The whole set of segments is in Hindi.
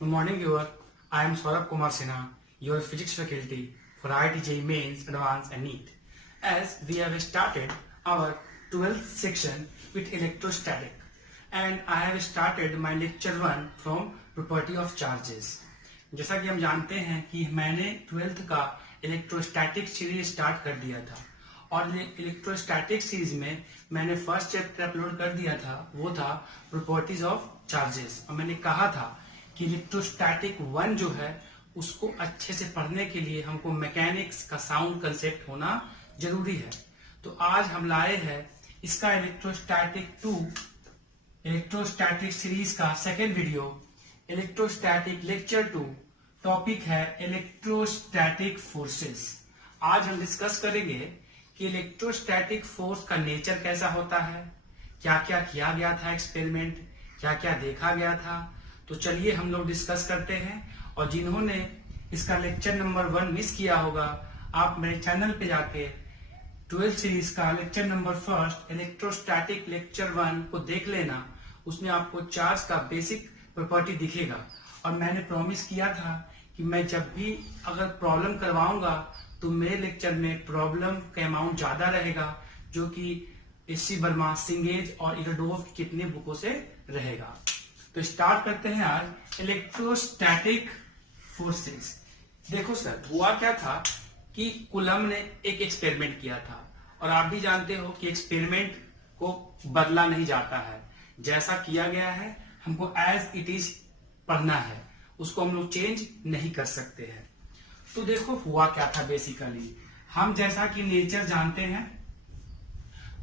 Good morning, viewer. I am Saurabh Kumar Sinha, your physics faculty for IIT JEE Mains, Advanced and NEET. As we have started our 12th section with electrostatic, and I have started my lecture 1 from property of charges. जैसा कि हम जानते हैं कि मैंने 12th का इलेक्ट्रोस्टैटिक सीरीज स्टार्ट कर दिया था और इलेक्ट्रोस्टैटिक सीरीज में मैंने फर्स्ट चैप्टर अपलोड कर दिया था, वो था प्रॉपर्टीज ऑफ चार्जेस। और मैंने कहा था कि इलेक्ट्रोस्टैटिक 1 जो है उसको अच्छे से पढ़ने के लिए हमको मैकेनिक्स का साउंड कंसेप्ट होना जरूरी है। तो आज हम लाए हैं इसका इलेक्ट्रोस्टैटिक 2 इलेक्ट्रोस्टैटिक सीरीज का second video, electrostatic lecture 2। Topic है इलेक्ट्रोस्टैटिक फोर्सेस। आज हम डिस्कस करेंगे कि इलेक्ट्रोस्टैटिक फोर्स का नेचर कैसा होता है, क्या क्या किया गया था एक्सपेरिमेंट, क्या क्या देखा गया था। तो चलिए हम लोग डिस्कस करते हैं। और जिन्होंने इसका लेक्चर नंबर 1 मिस किया होगा, आप मेरे चैनल पे जाके 12 सीरीज का लेक्चर नंबर 1 इलेक्ट्रोस्टैटिक लेक्चर 1 को देख लेना। उसमें आपको चार्ज का बेसिक प्रॉपर्टी दिखेगा। और मैंने प्रॉमिस किया था कि मैं जब भी अगर प्रॉब्लम करवाऊंगा तो मेरे लेक्चर में प्रॉब्लम का अमाउंट ज्यादा रहेगा, जो कि एससी वर्मा, सिंगेज और इराडोव की कितनी बुकों से रहेगा। तो स्टार्ट करते हैं आज इलेक्ट्रोस्टैटिक फोर्सेस। देखो सर, हुआ क्या था कि कूलम ने एक एक्सपेरिमेंट किया था, और आप भी जानते हो कि एक्सपेरिमेंट को बदला नहीं जाता है। जैसा किया गया है हमको एज इट इज पढ़ना है, उसको हम लोग चेंज नहीं कर सकते हैं। तो देखो हुआ क्या था बेसिकली, हम जैसा कि नेचर जानते हैं,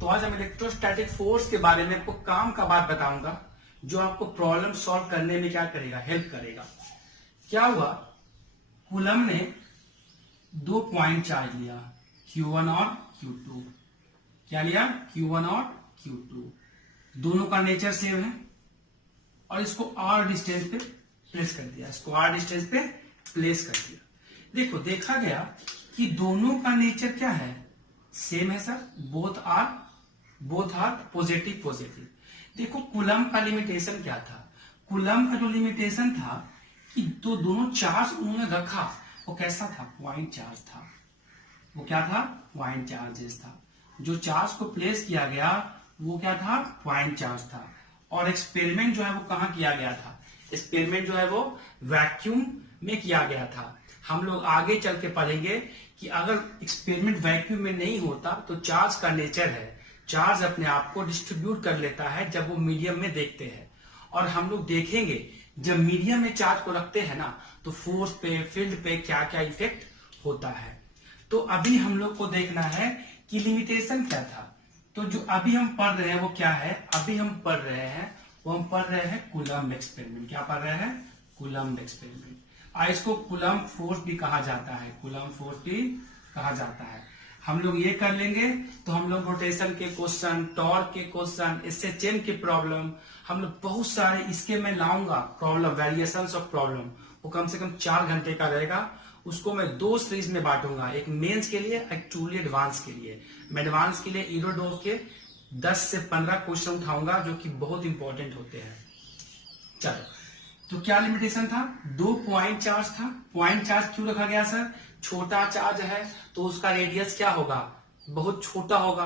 तो आज हम इलेक्ट्रोस्टैटिक फोर्स के बारे में आपको काम का बात बताऊंगा, जो आपको प्रॉब्लम सॉल्व करने में क्या करेगा, हेल्प करेगा। क्या हुआ, कूलम ने 2 पॉइंट चार्ज लिया, Q1 और Q2। क्या लिया, Q1 और Q2। दोनों का नेचर सेम है और इसको R डिस्टेंस पे प्लेस कर दिया, इसको R डिस्टेंस पे प्लेस कर दिया। देखो देखा गया कि दोनों का नेचर क्या है, सेम है sir, both are positive positive. देखो कूलम का लिमिटेशन क्या था, कूलम का जो लिमिटेशन था कि तो दोनों चार्ज उन्होंने रखा, वो कैसा था, पॉइंट चार्ज था। वो क्या था, पॉइंट चार्जेस था। जो चार्ज को प्लेस किया गया वो क्या था, पॉइंट चार्ज था। और एक्सपेरिमेंट जो है वो कहाँ किया गया था, एक्सपेरिमेंट जो है वो वैक्यूम में किया गया था। हम लोग आगे चल के पढ़ेंगे कि अगर एक्सपेरिमेंट वैक्यूम में नहीं होता तो चार्ज का नेचर है, चार्ज अपने आप को डिस्ट्रीब्यूट कर लेता है जब वो मीडियम में देखते हैं। और हम लोग देखेंगे जब मीडियम में चार्ज को रखते हैं ना, तो फोर्स पे, फील्ड पे क्या क्या इफेक्ट होता है। तो अभी हम लोग को देखना है कि लिमिटेशन क्या था। तो जो अभी हम पढ़ रहे हैं वो क्या है, अभी हम पढ़ रहे हैं कूलम्ब एक्सपेरिमेंट। क्या पढ़ रहे हैं, कूलम्ब एक्सपेरिमेंट। इसको कूलम्ब फोर्स भी कहा जाता है, कूलम्ब फोर्स भी कहा जाता है। हम लोग ये कर लेंगे तो हम लोग रोटेशन के क्वेश्चन, टॉर्क के क्वेश्चन, इससे चेन के प्रॉब्लम, हम लोग बहुत सारे इसके मैं लाऊंगा प्रॉब्लम, वेरिएशंस ऑफ प्रॉब्लम। वो कम से कम 4 घंटे का रहेगा। उसको मैं 2 सीरीज में बांटूंगा, एक मेंस के लिए, एक ट्रूली एडवांस के लिए। मैं एडवांस के लिए इराडोव के 10 से 15 क्वेश्चन उठाऊंगा जो कि बहुत इंपॉर्टेंट होते हैं। चलो, तो क्या लिमिटेशन था, 2 पॉइंट चार्ज था। पॉइंट चार्ज क्यों रखा गया सर, छोटा चार्ज है तो उसका रेडियस क्या होगा, बहुत छोटा होगा।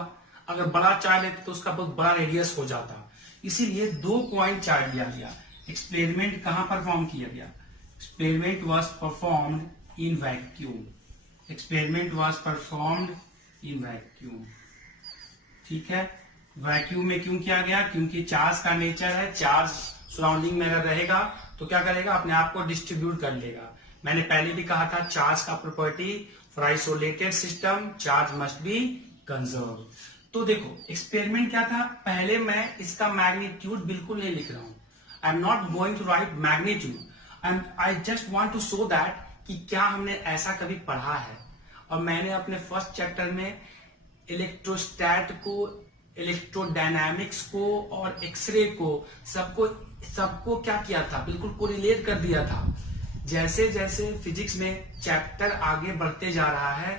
अगर बड़ा चार्ज लेते तो उसका बहुत बड़ा रेडियस हो जाता, इसीलिए 2 पॉइंट चार्ज लिया गया। एक्सपेरिमेंट कहां परफॉर्म किया गया, experiment was performed in vacuum, experiment was performed in vacuum. ठीक है, वैक्यूम में क्यों किया गया, क्योंकि चार्ज का नेचर है, चार्ज सराउंडिंग में अगर रहेगा तो क्या करेगा, अपने आप को डिस्ट्रीब्यूट कर लेगा। मैंने पहले भी कहा था चार्ज का property, for isolated system charge must be conserve. तो देखो एक्सपेरिमेंट क्या था, पहले मैं इसका मैग्नीट्यूड बिल्कुल नहीं लिख रहा हूं, I am not going to write magnitude, and I just want to show that कि क्या हमने ऐसा कभी पढ़ा है। और मैंने अपने फर्स्ट चैप्टर में इलेक्ट्रोस्टैट को, इलेक्ट्रोडायनामिक्स को और एक्सरे को, सबको क्या किया था, बिल्कुल कोरिलेट कर दिया था। जैसे जैसे फिजिक्स में चैप्टर आगे बढ़ते जा रहा है,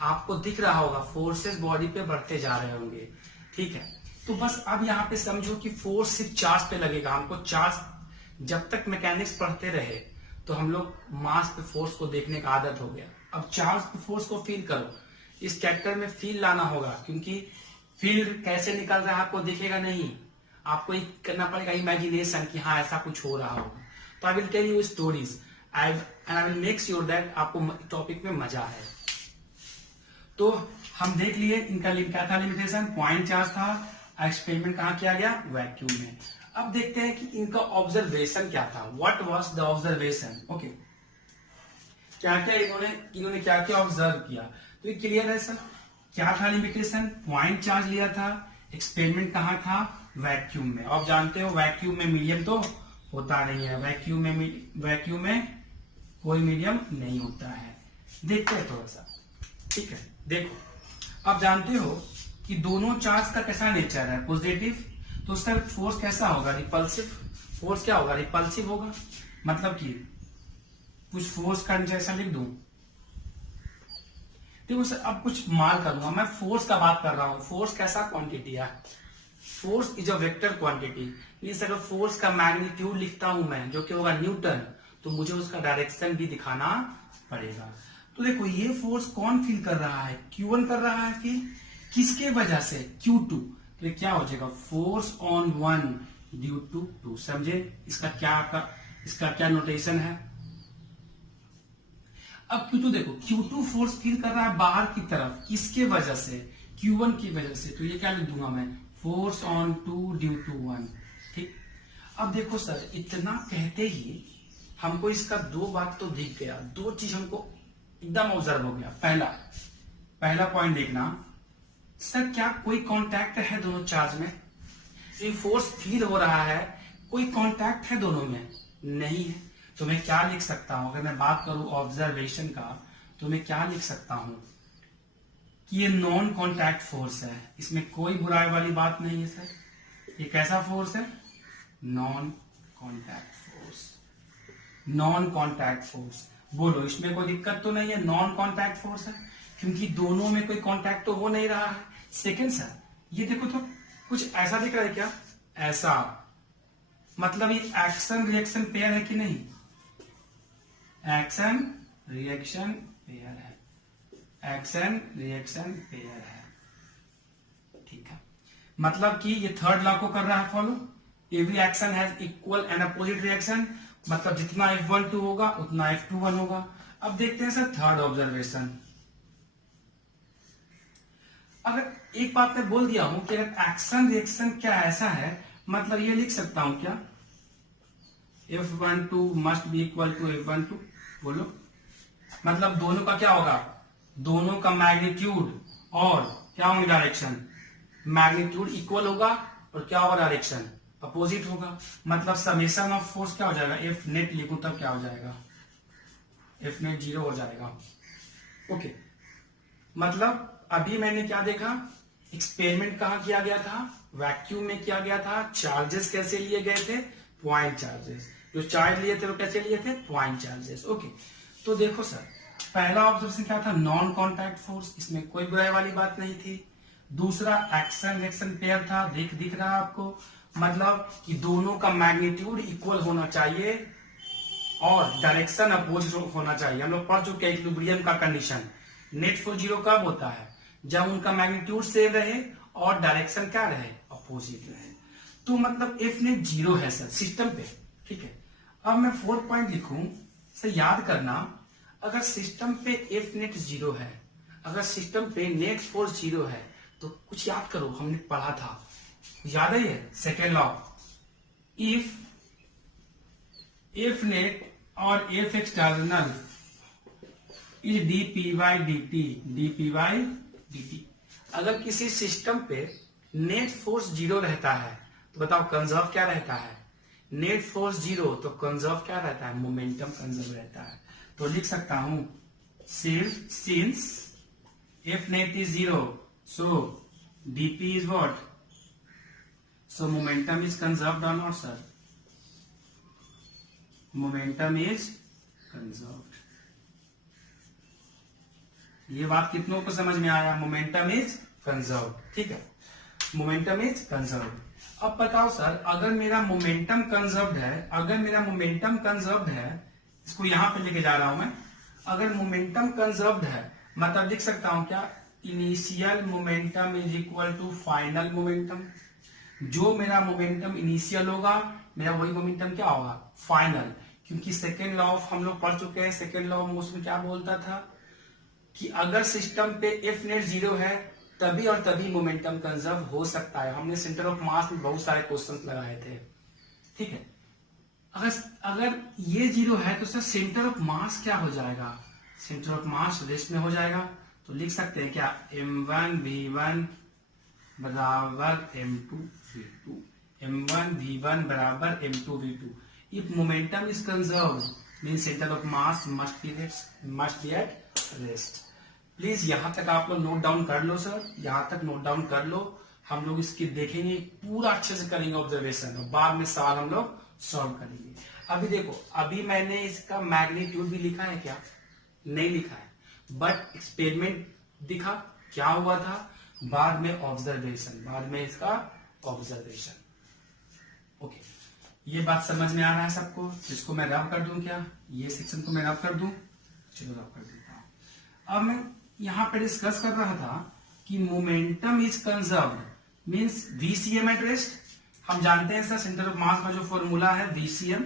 आपको दिख रहा होगा फोर्सेस बॉडी पे बढ़ते जा रहे होंगे। ठीक है, तो बस अब यहाँ पे समझो कि फोर्स सिर्फ चार्ज पे लगेगा। हमको चार्ज जब तक मैकेनिक्स पढ़ते रहे तो हम लोग मास पे फोर्स को देखने का आदत हो गया। अब चार्ज पे फोर्स को फील करो, इस ट्रैक्टर में फील लाना होगा, क्योंकि फील कैसे निकल रहा है आपको दिखेगा नहीं, आपको करना पड़ेगा इमेजिनेशन कि हाँ ऐसा कुछ हो रहा होगा। तो I will tell you stories and I will make sure that आपको टॉपिक में मजा है। तो हम देख लिए इनका क्या था लिमिटेशन, पॉइंट चार्ज था, एक्सपेरिमेंट कहाँ किया गया, वैक्यूम में। अब देखते हैं कि इनका ऑब्जर्वेशन क्या था, what was the observation. Okay, क्या क्या इन्होंने क्या क्या ऑब्जर्व किया, तो ये क्लियर है सर। क्या था लिमिटेशन, पॉइंट चार्ज लिया था, एक्सपेरिमेंट कहाँ था, वैक्यूम में। आप जानते हो वैक्यूम में मीडियम तो होता नहीं है, वैक्यूम में कोई मीडियम नहीं होता है। देखते हैं थोड़ा सा, ठीक है। देखो आप जानते हो कि दोनों चार्ज का कैसा नेचर है, पॉजिटिव, तो उसका फोर्स कैसा होगा, रिपल्सिव। फोर्स क्या होगा, रिपल्सिव होगा। मतलब कि कुछ फोर्स का जैसा लिख दूं, देखो सर अब कुछ माल करूंगा मैं, फोर्स का बात कर रहा हूं। फोर्स कैसा क्वांटिटी है, force is a vector quantity. Means अगर फोर्स का मैग्नीट्यूड लिखता हूं मैं जो कि होगा न्यूटन, तो मुझे उसका डायरेक्शन भी दिखाना पड़ेगा। तो देखो ये फोर्स कौन फील कर रहा है, Q1 कर रहा है फील, किसके वजह से, Q2। तो ये क्या हो जाएगा, force on one due to two. समझे इसका क्या नोटेशन है। अब Q2 देखो, Q2 फोर्स फील कर रहा है बाहर की तरफ, किसके वजह से, Q1 की वजह से। तो ये क्या लिख दूंगा मैं, force on two due to one. ठीक, अब देखो सर इतना कहते ही हमको इसका दो बात तो दिख गया, दो चीज हमको एकदम ऑब्जर्व हो गया। पहला पॉइंट देखना सर, क्या कोई कांटेक्ट है दोनों चार्ज में, ये फोर्स फील हो रहा है, कोई कांटेक्ट है दोनों में, नहीं है। तो मैं क्या लिख सकता हूं, अगर मैं बात करूं ऑब्जर्वेशन का, तो मैं क्या लिख सकता हूं कि ये नॉन कांटेक्ट फोर्स है, इसमें कोई बुराई वाली बात नहीं है सर। ये कैसा फोर्स है, non contact force. Non contact force, बोलो इसमें कोई दिक्कत तो नहीं है, नॉन कांटेक्ट फोर्स है, क्योंकि दोनों में कोई कांटेक्ट तो हो नहीं रहा है। सेकंड सर ये देखो तो कुछ ऐसा दिख रहा है क्या, ऐसा, मतलब ये एक्शन रिएक्शन पेयर है कि नहीं, एक्शन रिएक्शन पेयर है, एक्शन रिएक्शन पेयर है। ठीक है, मतलब कि ये थर्ड लॉ को कर रहा है follow, every action has equal and opposite reaction, मतलब जितना F12 होगा उतना F21 होगा। अब देखते हैं सर थर्ड ऑब्जर्वेशन। अगर एक बात मैं बोल दिया हूं कि अगर एक्शन रिएक्शन क्या ऐसा है, मतलब ये लिख सकता हूं क्या, F12 must be equal to F12, बोलो, मतलब दोनों का क्या होगा, दोनों का मैग्नीट्यूड और क्या होंगे डायरेक्शन, मैग्नीट्यूड इक्वल होगा और क्या होगा डायरेक्शन अपोजिट होगा। मतलब समेशन ऑफ फोर्स क्या हो जाएगा, एफ नेट लिखूं तब क्या हो जाएगा, एफ नेट 0 हो जाएगा। ओके, मतलब अभी मैंने क्या देखा, एक्सपेरिमेंट कहां किया गया था, वैक्यूम में किया गया था। चार्जेस कैसे लिए गए थे, पॉइंट चार्जेस, जो चार्ज लिए थे वो कैसे लिए थे, पॉइंट चार्जेस। ओके, तो देखो सर पहला ऑब्जर्वेशन क्या था, नॉन कॉन्टैक्ट फोर्स, इसमें कोई बुराई वाली बात नहीं थी। दूसरा एक्शन रिएक्शन पेयर था, दिख रहा आपको, मतलब कि दोनों का मैग्नीट्यूड इक्वल होना चाहिए और डायरेक्शन अपोजिट होना चाहिए। हम लोग पढ़ चुके हैं इक्विलिब्रियम का कंडीशन, नेट फोर्स 0 कब होता है, जब उनका मैग्नीट्यूड सेम रहे और डायरेक्शन क्या रहे, अपोजिट रहे। तो मतलब एफ नेट 0 है सर सिस्टम पे। ठीक है, अब मैं 4 पॉइंट लिखूं सर, याद करना, अगर सिस्टम पे एफ नेट 0 है, अगर सिस्टम पे नेट फोर्स 0 है, तो कुछ याद करो, हमने पढ़ा था, याद है ये second law, if F net और F external is D P by D T, D P by D T. अगर किसी सिस्टम पे नेट फोर्स 0 रहता है तो बताओ कंजर्व क्या रहता है, नेट फोर्स 0 तो कंजर्व क्या रहता है, मोमेंटम कंजर्व रहता है। तो लिख सकता हूं since F net is 0 so dp is what, so momentum is conserved or not sir, momentum is conserved। ये बात कितनों को समझ में आया, मोमेंटम इज कंजर्व्ड। ठीक है, मोमेंटम इज कंजर्व्ड। अब बताओ सर, अगर मेरा मोमेंटम कंजर्व्ड है, अगर मेरा मोमेंटम कंजर्व्ड है इसको यहां पे लेके जा रहा हूं मैं। अगर मोमेंटम कंजर्व्ड है मतलब लिख सकता हूं क्या, initial momentum is equal to final momentum. जो मेरा मोमेंटम इनिशियल होगा मेरा वही मोमेंटम क्या होगा, फाइनल। क्योंकि सेकेंड लॉ ऑफ हम लोग पढ़ चुके हैं, सेकेंड लॉ ऑफ मोशन क्या बोलता था कि अगर सिस्टम पे एफ नेट जीरो है तभी और तभी मोमेंटम कंजर्व हो सकता है। हमने सेंटर ऑफ मास में बहुत सारे क्वेश्चंस लगाए थे, ठीक है। अगर ये जीरो है तो सर सेंटर ऑफ मास क्या हो जाएगा, सेंटर ऑफ मास रेस्ट में हो जाएगा। तो लिख सकते हैं क्या, m1v1 बराबर m2v2, m1v1 बराबर m2v2। If momentum is conserved mean centre of mass must be at rest. Please यहां तक आप लोग नोट डाउन कर लो सर, यहां तक नोट डाउन कर लो। हम लोग इसकी देखेंगे, पूरा अच्छे से करेंगे ऑब्जर्वेशन और बाद में सवाल हम लोग सॉल्व करेंगे। अभी देखो, अभी मैंने इसका मैग्नीट्यूड भी लिखा है क्या, नहीं लिखा है, बट एक्सपेरिमेंट दिखा क्या हुआ था, बाद में ऑब्जर्वेशन, बाद में इसका ऑब्जर्वेशन। ओके, ये बात समझ में आ रहा है सबको। इसको मैं रब कर दूं क्या, ये सेक्शन को मैं रब कर दूं, चलो रब कर देता हूं। अब मैं यहां पर डिस्कस कर रहा था कि momentum is conserved means VCM at rest. हम जानते हैं सर सेंटर ऑफ मास का जो फॉर्मूला है VCM,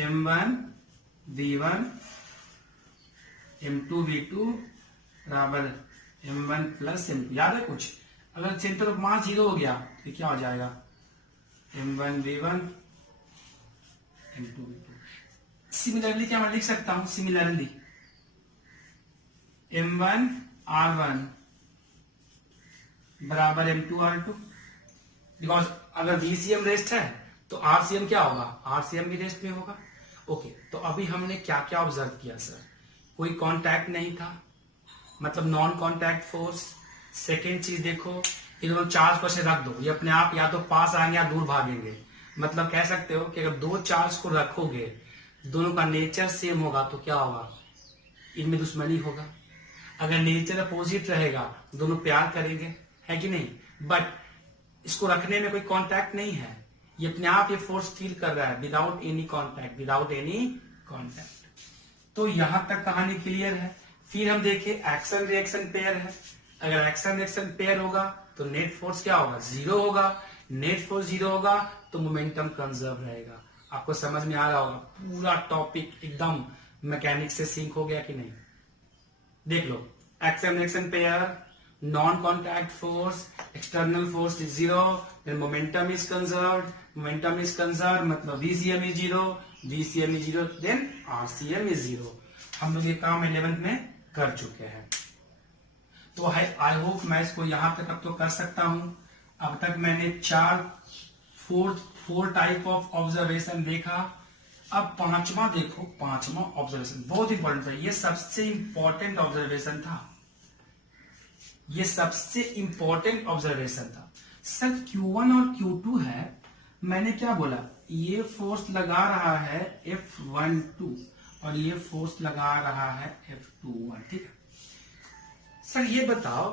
m1 v1 m2 v2 बराबर m1 प्लस m2। याद है कुछ, अगर सेंटर ऑफ मास जीरो हो गया तो क्या हो जाएगा, m1 v1 m2 v2। Similarly क्या मैं लिख सकता हूं, सिमिलरली m1 r1 बराबर m2 r2। बिकॉज अगर वीसीएम रेस्ट है तो आरसीएम क्या होगा, आरसीएम भी रेस्ट में होगा। ओके, तो अभी हमने क्या क्या ऑब्जर्व किया सर, कोई कांटेक्ट नहीं था, मतलब नॉन कांटेक्ट फोर्स। सेकेंड चीज देखो, ये दोनों चार्ज को ऐसे रख दो, ये अपने आप या तो पास आएंगे या दूर भागेंगे। मतलब कह सकते हो कि अगर दो चार्ज को रखोगे, दोनों का नेचर सेम होगा तो क्या होगा, इनमें दुश्मनी होगा। अगर नेचर अपोजिट रहेगा दोनों प्यार करेंगे, है कि नहीं। बट इसको रखने में कोई कांटेक्ट नहीं है, ये अपने आप ये फोर्स फील कर रहा है without any contact, without any contact. तो यहां तक कहानी क्लियर है। फिर हम देखें एक्शन रिएक्शन पेयर है। अगर एक्शन रिएक्शन पेयर होगा तो नेट फोर्स क्या होगा, जीरो होगा। नेट फोर्स जीरो होगा तो मोमेंटम कंजर्व रहेगा। आपको समझ में आ रहा होगा, पूरा टॉपिक एकदम मैकेनिक्स से सिंक हो गया कि नहीं। देख लो, action reaction pair, non-contact force, external force is zero, then momentum is conserved, momentum is conserved मतलब VCM is zero, VCM is zero, then RCM is zero। हम लोग ये काम 11th में कर चुके हैं। तो आई होप मैं इसको यहां तक अब तो कर सकता हूं। अब तक मैंने फोर टाइप ऑफ ऑब्जर्वेशन देखा। अब पांचवा देखो, पांचवा ऑब्जर्वेशन बहुत इंपॉर्टेंट था, ये सबसे इंपॉर्टेंट ऑब्जर्वेशन था, ये सबसे इंपॉर्टेंट ऑब्जर्वेशन था। सर Q1 और Q2 है, मैंने क्या बोला, ये फोर्स लगा रहा है F12 और ये फोर्स लगा रहा है F21, ठीक है। सर ये बताओ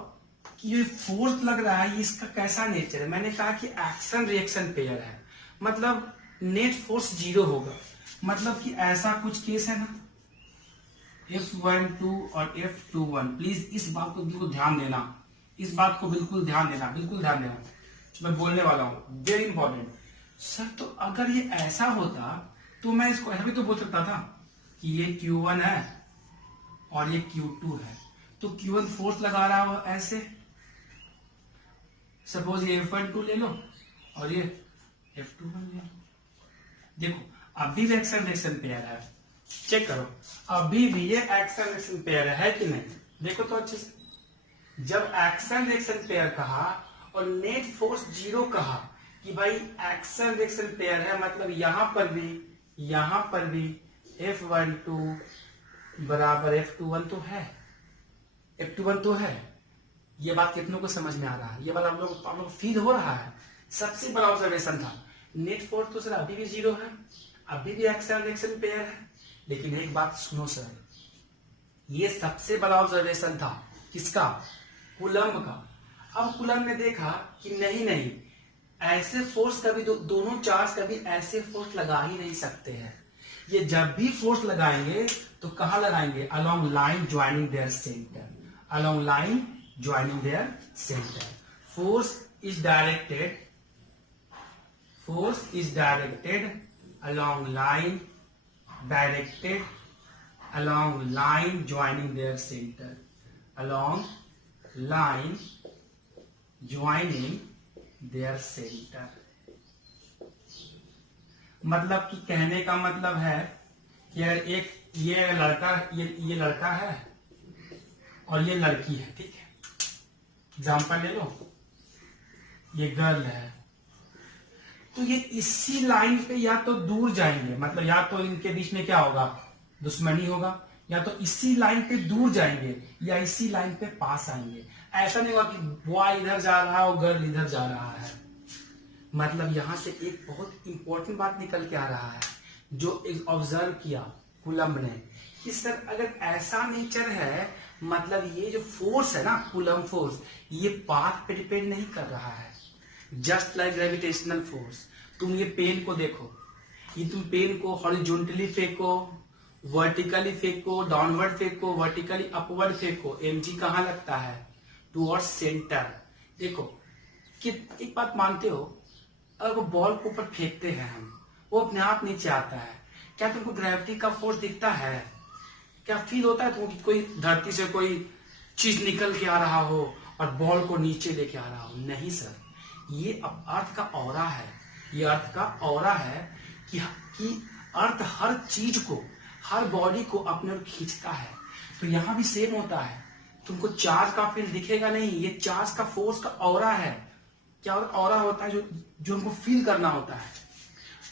कि ये फोर्स लग रहा है, इसका कैसा नेचर है। मैंने कहा कि एक्शन रिएक्शन पेयर है, मतलब नेट फोर्स जीरो होगा। मतलब कि ऐसा कुछ केस है ना, F12 और F21। प्लीज इस बात को बिल्कुल ध्यान देना, इस बात को बिल्कुल ध्यान देना, बिल्कुल ध्यान देना, मैं बोलने वाला हूं, वेरी इंपॉर्टेंट। सर तो अगर ये ऐसा होता तो मैं इसको ऐसा भी तो बोल सकता था कि ये Q1 है और ये Q2 है, तो Q1 फोर्स लगा रहा हो ऐसे, सपोज ये F12 ले लो और ये F21 ले लो। देखो अभी भी एक्शन रिएक्शन पेयर है, चेक करो, अभी भी ये एक्शन रिएक्शन पेयर है कि नहीं। देखो तो अच्छे से, जब एक्शन रिएक्शन पेयर कहा और नेट फोर्स जीरो कहा कि भाई एक्शन रिएक्शन पेयर है, मतलब यहां पर भी F12 बराबर F21 तो है, F21 तो है। ये बात कितनों को समझ में आ रहा है, ये बात आप लोग फील हो रहा है। सबसे बड़ा ऑब्जर्वेशन था, नेट फोर्स तो सर अभी भी जीरो है, अभी भी एक्शन रिएक्शन पेयर है। लेकिन एक बात सुनो सर, ये सबसे बड़ा ऑब्जर्वेशन था किसका, कूलम्ब का। अब कूलम्ब ने देखा कि नहीं ऐसे फोर्स कभी दोनों चार्ज कभी ऐसे फोर्स लगा ही नहीं सकते हैं। ये जब भी फोर्स लगाएंगे तो कहां लगाएंगे? Along line joining there centre, along line joining there centre. Force is directed along line joining their center, along line joining their center। मतलब कि कहने का मतलब है कि अगर एक ये लड़का है और ये लड़की है, ठीक है, एग्जाम्पल ले लो, ये गर्ल है, तो ये इसी लाइन पे या तो दूर जाएंगे, मतलब या तो इनके बीच में क्या होगा? दुश्मनी होगा, या तो इसी लाइन पे दूर जाएंगे या इसी लाइन पे पास आएंगे। ऐसा नहीं होगा कि बॉय इधर जा रहा है और गर्ल इधर जा रहा है। मतलब यहां से एक बहुत इंपॉर्टेंट बात निकल के आ रहा है जो ऑब्जर्व किया कूलम्ब ने, कि सर अगर ऐसा नेचर है, मतलब ये जो फोर्स है ना, कूलम्ब फोर्स, ये पाथ पे डिपेंड नहीं कर रहा है। जस्ट लाइक ग्रेविटेशनल फोर्स, तुम ये पेन को देखो, ये तुम पेन को हॉरिजॉन्टली फेंको, वर्टिकली फेंको, डाउनवर्ड फेंको, वर्टिकली अपवर्ड फेंको, एमजी कहां लगता है? Towards centre. देखो कि एक बात मानते हो, अगर वो बॉल को ऊपर फेंकते हैं हम, वो अपने आप नीचे आता है, क्या तुमको ग्रेविटी का फोर्स दिखता है? क्या फील होता है तुमको कि कोई धरती से कोई चीज निकल के आ रहा हो और बॉल को नीचे लेके आ रहा हो? नहीं सर, ये अर्थ का ऑरा है, ये अर्थ का ऑरा है कि अर्थ हर चीज को, हर बॉडी को अपने ओर खींचता है। तो यहां भी सेम होता है, तुमको चार्ज का फील्ड दिखेगा नहीं, ये चार्ज का फोर्स का ऑरा है। क्या ऑरा होता है? जो हमको फील करना होता है।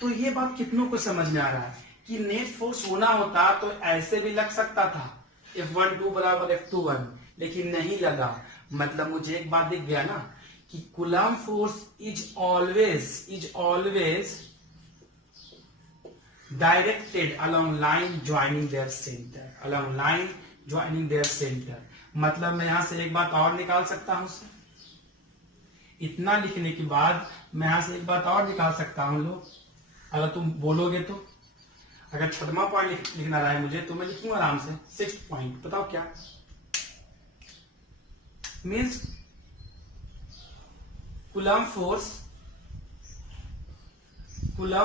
तो ये बात कितनों को समझ में आ रहा है कि नेट फोर्स होना होता तो ऐसे भी लग सकता था, F12 बराबर F21, लेकिन नहीं लगा। मतलब मुझे एक बात दिख गया ना कि coulomb force is always directed along line joining their center, along line joining their center। मतलब मैं यहां से एक बात और निकाल सकता हूं सर, इतना लिखने के बाद मैं यहां से एक बात और निकाल सकता हूं लोग, अगर तुम बोलोगे तो। अगर 6वां पॉइंट लिखना रहा है मुझे तो मैं लिखूंगा आराम से। 6th पॉइंट बताओ क्या means? Coulomb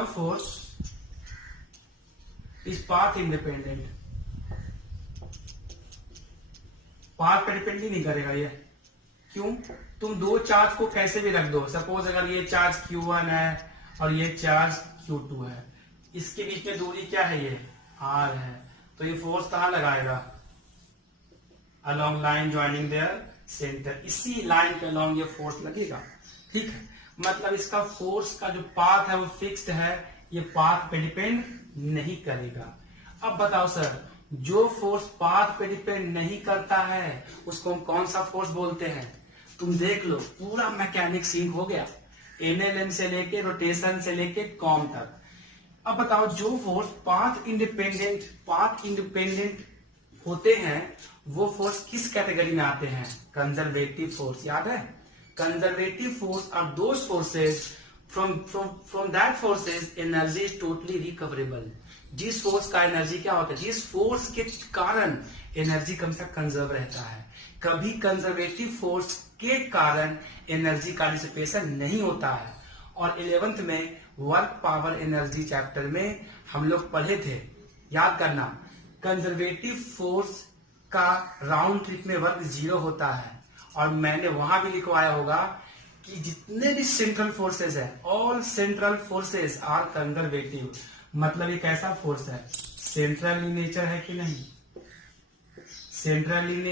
force is path independent, path पे डिपेंड ही नहीं करेगा ये। क्यों? तुम दो चार्ज को कैसे भी रख दो, सपोज अगर ये चार्ज Q1 है और ये चार्ज Q2 है, इसके बीच में दूरी क्या है? ये R है, तो ये फोर्स कहां लगाएगा? Along line joining there centre, इसी लाइन के अलोंग ये फोर्स लगेगा, ठीक है। मतलब इसका फोर्स का जो पाथ है वो फिक्स्ड है, ये पाथ पे डिपेंड नहीं करेगा। अब बताओ सर, जो फोर्स पाथ पे डिपेंड नहीं करता है उसको हम कौन सा फोर्स बोलते हैं? तुम देख लो, पूरा मैकेनिक सीन हो गया, NLM से लेके रोटेशन से लेके कॉम तक। अब बताओ, जो फोर्स पाथ इंडिपेंडेंट होते हैं वो फोर्स किस कैटेगरी में आते हैं? Conservative force. याद है? Conservative force are those forces from that forces energy is totally recoverable। जिस फोर्स का एनर्जी क्या होता है, जिस फोर्स के कारण एनर्जी कम से कम कंजर्व रहता है, कभी कंजर्वेटिव फोर्स के कारण एनर्जी का डिसिपेशन नहीं होता है। और 11th में वर्क पावर एनर्जी चैप्टर में हम लोग पढ़े थे, याद करना, कंजर्वेटिव फोर्स का राउंड ट्रिप में वर्क 0 होता है। और मैंने वहां भी लिखवाया होगा कि जितने भी सेंट्रल फोर्सेस है, all central forces are conservative. मतलब एक ऐसा फोर्स है, सेंट्रल इन नेचर है कि नहीं? Central in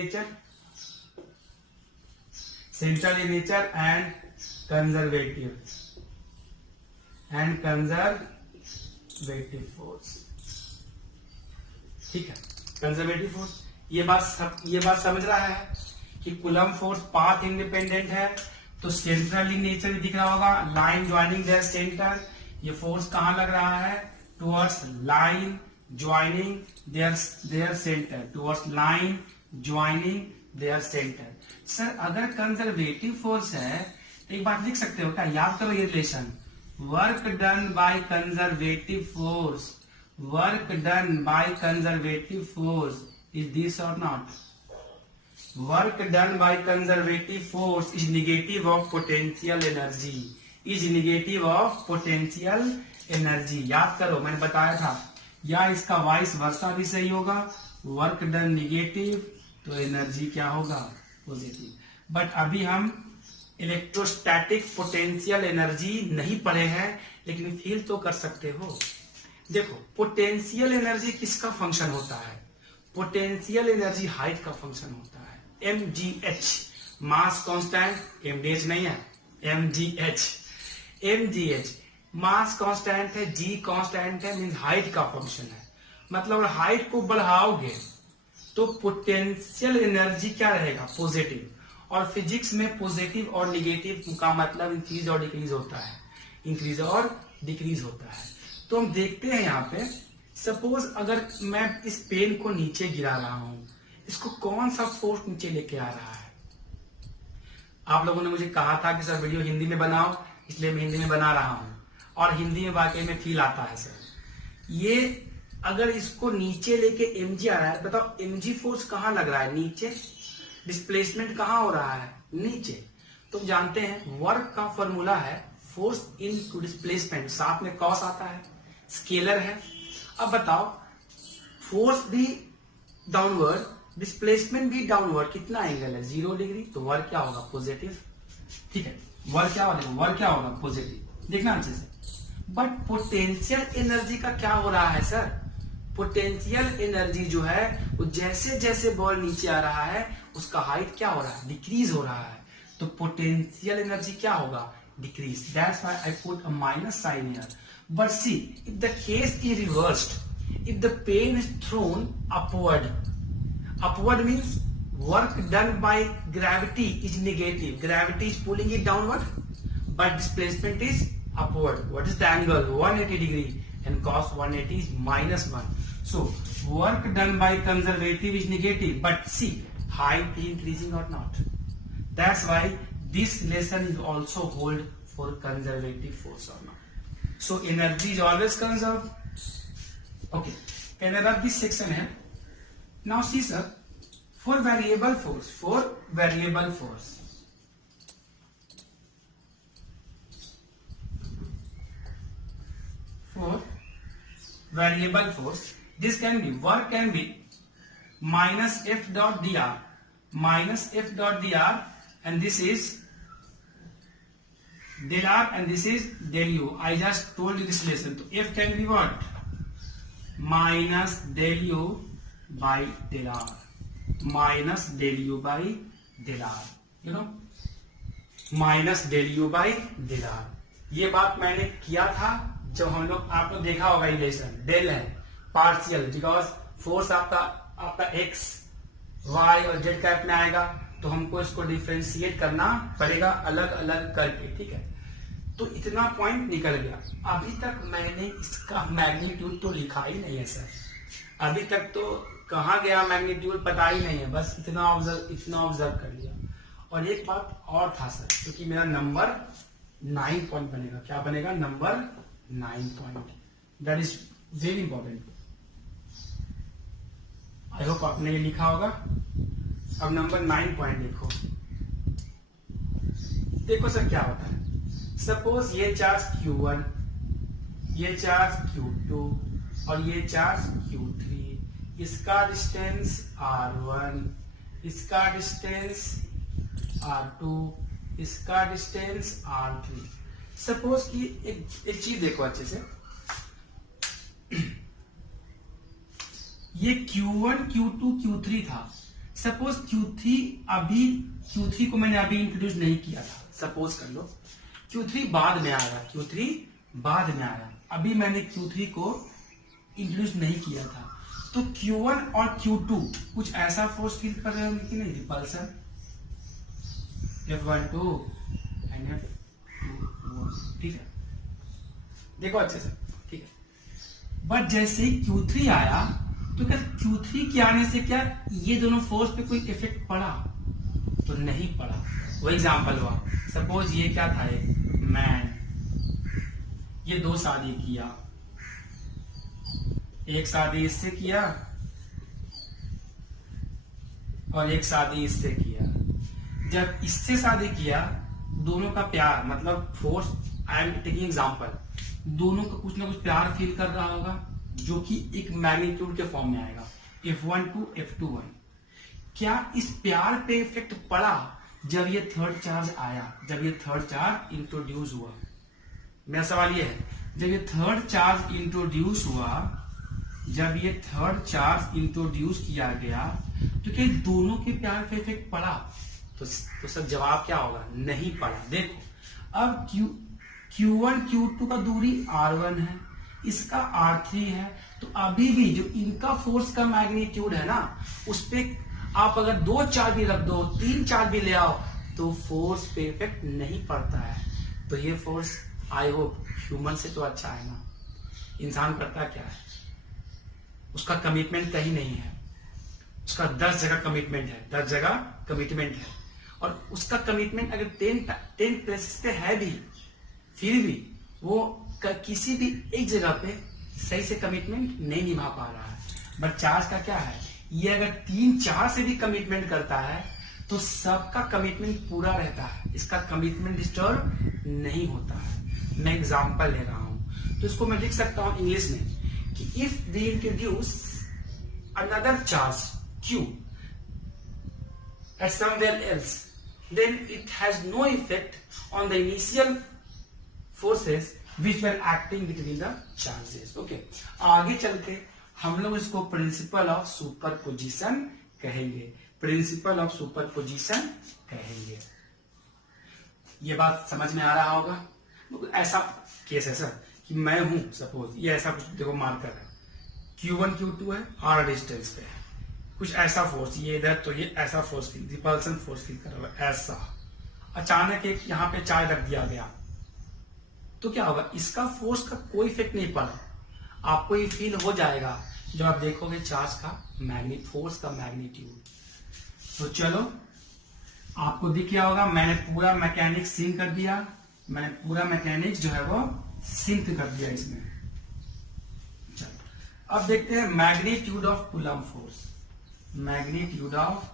nature and conservative force, ठीक है। कंजर्वेटिव फोर्स, ये बात समझ रहा है कि कूलम्ब फोर्स पाथ इंडिपेंडेंट है, तो सेंट्रल इन नेचर भी दिख रहा होगा, लाइन ज्वाइनिंग देयर सेंटर। ये फोर्स कहां लग रहा है? Towards line joining there centre, towards line joining there centre. Sir अगर कंजर्वेटिव फोर्स है तो एक बात लिख सकते हो क्या? याद करो ये relation, work done by conservative force work done by conservative force is this और not? Work done by conservative force is negative of potential energy, is negative of potential energy. याद करो, मैंने बताया था, या इसका वाइस वर्सा भी सही होगा, वर्क डन नेगेटिव तो एनर्जी क्या होगा? पॉजिटिव। बट अभी हम इलेक्ट्रोस्टैटिक पोटेंशियल एनर्जी नहीं पढ़े हैं, लेकिन फील तो कर सकते हो। देखो, पोटेंशियल एनर्जी किसका फंक्शन होता है? पोटेंशियल एनर्जी हाइट का फंक्शन होता है। mgh, मास कांस्टेंट, mdh नहीं है, mgh मास कांस्टेंट है, g कांस्टेंट है, मींस हाइट का फंक्शन है। मतलब हाइट को बढ़ाओगे तो पोटेंशियल एनर्जी क्या रहेगा? पॉजिटिव। और फिजिक्स में पॉजिटिव और निगेटिव का मतलब इंक्रीज और डिक्रीज होता है, इंक्रीज और डिक्रीज होता है। तो हम देखते हैं यहाँ पे, सपोज अगर मैं इस पेन को नीचे गिरा रहा हूं, इसको कौन सा फोर्स नीचे लेके आ रहा है? आप लोगों ने मुझे कहा था कि सर वीडियो हिंदी में बनाओ, इसलिए मैं हिंदी में बना रहा हूं, और हिंदी में वाकई में फील आता है सर। ये अगर इसको नीचे लेके mg आ रहा है, बताओ mg फोर्स कहां लग रहा है? नीचे। डिस्प्लेसमेंट कहां हो रहा है? नीचे। तो जानते हैं वर्क का फॉर्मूला है फोर्स इन टू डिस्प्लेसमेंट, साथ में कॉस आता है, स्केलर है। अब बताओ, फोर्स भी डाउनवर्ड, डिस्प्लेसमेंट भी डाउनवर्ड, कितना एंगल है? 0 डिग्री। तो वर्क क्या होगा? पॉजिटिव। ठीक है, वर्क क्या होगा? वर्क क्या होगा? पॉजिटिव। देखना अच्छे से। बट पोटेंशियल एनर्जी का क्या हो रहा है सर? पोटेंशियल एनर्जी जो है वो जैसे जैसे बॉल नीचे आ रहा है उसका हाइट क्या हो रहा है? डिक्रीज हो रहा है। तो पोटेंशियल एनर्जी क्या होगा? Decrease. That's why I put a minus sign here. But see, if the case is reversed, if the pen is thrown upward means work done by gravity is negative, gravity is pulling it downward, but displacement is upward. What is the angle? 180 degree, and cos 180 is -1. So work done by conservative is negative, but see, height is increasing or not. That's why this lesson is also hold for conservative force or not. So energy is always conserved. Okay, can I rub this section here? Now see sir, for variable force, for variable force, this can be, work can be minus F dot dr, and this is del r and this is del u. I just told you this lesson. So F can be what? Minus del u by del r, minus del u by del r, you know, minus del u by del r। ये बात मैंने किया था जब हम लोग, आप लोग देखा होगा इलेशन, डेल है पार्शियल, बिकॉज फोर्स आपका x y और z कैप में आएगा, तो हमको इसको डिफ्रेंशिएट करना पड़ेगा अलग अलग करके। ठीक है, तो इतना पॉइंट निकल गया। अभी तक मैंने इसका मैग्नीट्यूड तो लिखा ही नहीं है सर, अभी तक तो कहाँ गया मैग्नीट्यूड पता ही नहीं है, बस इतना ऑब्जर्व कर लिया। और एक बात और था सर, क्योंकि मेरा नंबर 9 पॉइंट बनेगा, क्या बनेगा? Number 9 point. That is very important. I hope आपने ये लिखा होगा। अब नंबर 9 पॉइंट देखो। देखो सर क्या होता है, सपोज ये चार्ज Q1, ये चार्ज Q2 और ये चार्ज Q3, इसका डिस्टेंस R1, इसका डिस्टेंस R2, इसका डिस्टेंस R3। सपोज कि एक चीज देखो अच्छे से, ये Q1, Q2, Q3 था। सपोज Q3 को मैंने अभी इंट्रोड्यूस नहीं किया था, सपोज कर लो Q3 बाद में आया, अभी मैंने Q3 को इंट्रोड्यूस नहीं किया था। तो Q1 और Q2 कुछ ऐसा फोर्स फील कर रहे होंगे कि नहीं? Repulsion, F12 and F21। ठीक है, देखो अच्छे से। ठीक है, बट जैसे ही Q3 आया, तो क्या Q3 के आने से क्या ये दोनों फोर्स पे कोई इफेक्ट पड़ा? तो नहीं पड़ा। वो एग्जाम्पल हुआ, सपोज ये क्या था, एक मैन, ये 2 शादी किया, एक शादी इससे किया और एक शादी इससे किया। जब इससे शादी किया, दोनों का प्यार मतलब force, I am taking example, दोनों का कुछ ना कुछ प्यार फील कर रहा होगा, जो कि एक मैग्नीट्यूड के फॉर्म में आएगा, F1 to F21। क्या इस प्यार पे इफेक्ट पड़ा जब ये थर्ड चार्ज आया, जब ये थर्ड चार्ज इंट्रोड्यूस हुआ? मेरा सवाल ये है, जब ये थर्ड चार्ज इंट्रोड्यूस हुआ, जब ये थर्ड चार्ज इंट्रोड्यूस किया गया, तो क्या दोनों के प्यार पे इफेक्ट पड़ा? तो सर जवाब क्या होगा? नहीं पड़ा। देखो अब Q1 Q2 का दूरी R1 है, इसका R3 है, तो अभी भी जो इनका फोर्स का मैग्नीट्यूड है ना, उस पे आप अगर 2 चार्ज भी रख दो, 3 चार्ज भी ले आओ, तो फोर्स पे इफेक्ट नहीं पड़ता है। तो ये फोर्स आई होप ह्यूमन से तो अच्छा है ना। इंसान करता क्या है, उसका कमिटमेंट कहीं नहीं है, उसका 10 जगह कमिटमेंट है, 10 जगह कमिटमेंट है, और उसका कमिटमेंट अगर 10 प्लेसेस पे है भी, फिर भी वो किसी भी एक जगह पे सही से कमिटमेंट नहीं निभा पा रहा है। बट चार्ज का क्या है, ये अगर 3-4 से भी कमिटमेंट करता है तो सबका कमिटमेंट पूरा रहता है, इसका कमिटमेंट डिस्टर्ब नहीं होता है। मैं एग्जांपल ले रहा हूं, तो इसको मैं लिख सकता हूं इंग्लिश में कि if we introduce another charge Q at somewhere else, then it has no effect on the initial forces which were acting between the charges. Okay, आगे चलते हम लोग इसको प्रिंसिपल ऑफ सुपरपोजिशन कहेंगे, प्रिंसिपल ऑफ सुपरपोजिशन कहेंगे। ये बात समझ में आ रहा होगा? ऐसा केस है सर कि मैं हूं, सपोज ये ऐसा कुछ देखो मार्कर है, Q1 Q2 है, R डिस्टेंस पे है, कुछ ऐसा फोर्स, ये इधर तो ये ऐसा force feel, repulsion force feel कर रहा है, ऐसा अचानक एक यहाँ पे चार्ज रख दिया गया, तो क्या होगा, इसका फोर्स का कोई इफेक्ट नहीं पड़ा, आपको ये फील हो जाएगा जब आप देखोगे चार्ज का फोर्स का मैग्नीट्यूड। तो चलो आपको दिख गया होगा, मैंने पूरा मैकेनिक्स सिंक कर दिया, मैंने पूरा मैकेनिक्स जो है वो सिंक कर दिया इसमें। चलो अब देखते हैं magnitude of coulomb force, magnitude of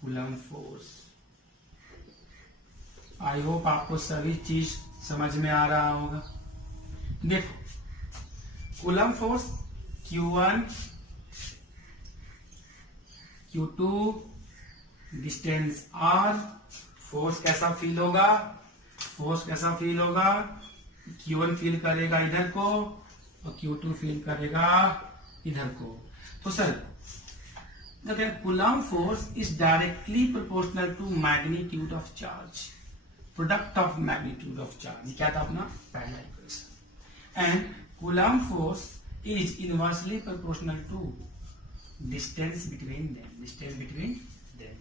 coulomb force. I hope आपको सभी चीज समझ में आ रहा होगा। देखो coulomb force Q1 Q2 distance R, force कैसा फील होगा, फोर्स कैसा फील होगा, Q1 फील करेगा इधर को और Q2 फील करेगा इधर को। तो sir Coulomb force is directly proportional to magnitude of charge, product of magnitude of charge, क्या था अपना पहला equation. And Coulomb force is inversely proportional to distance between them,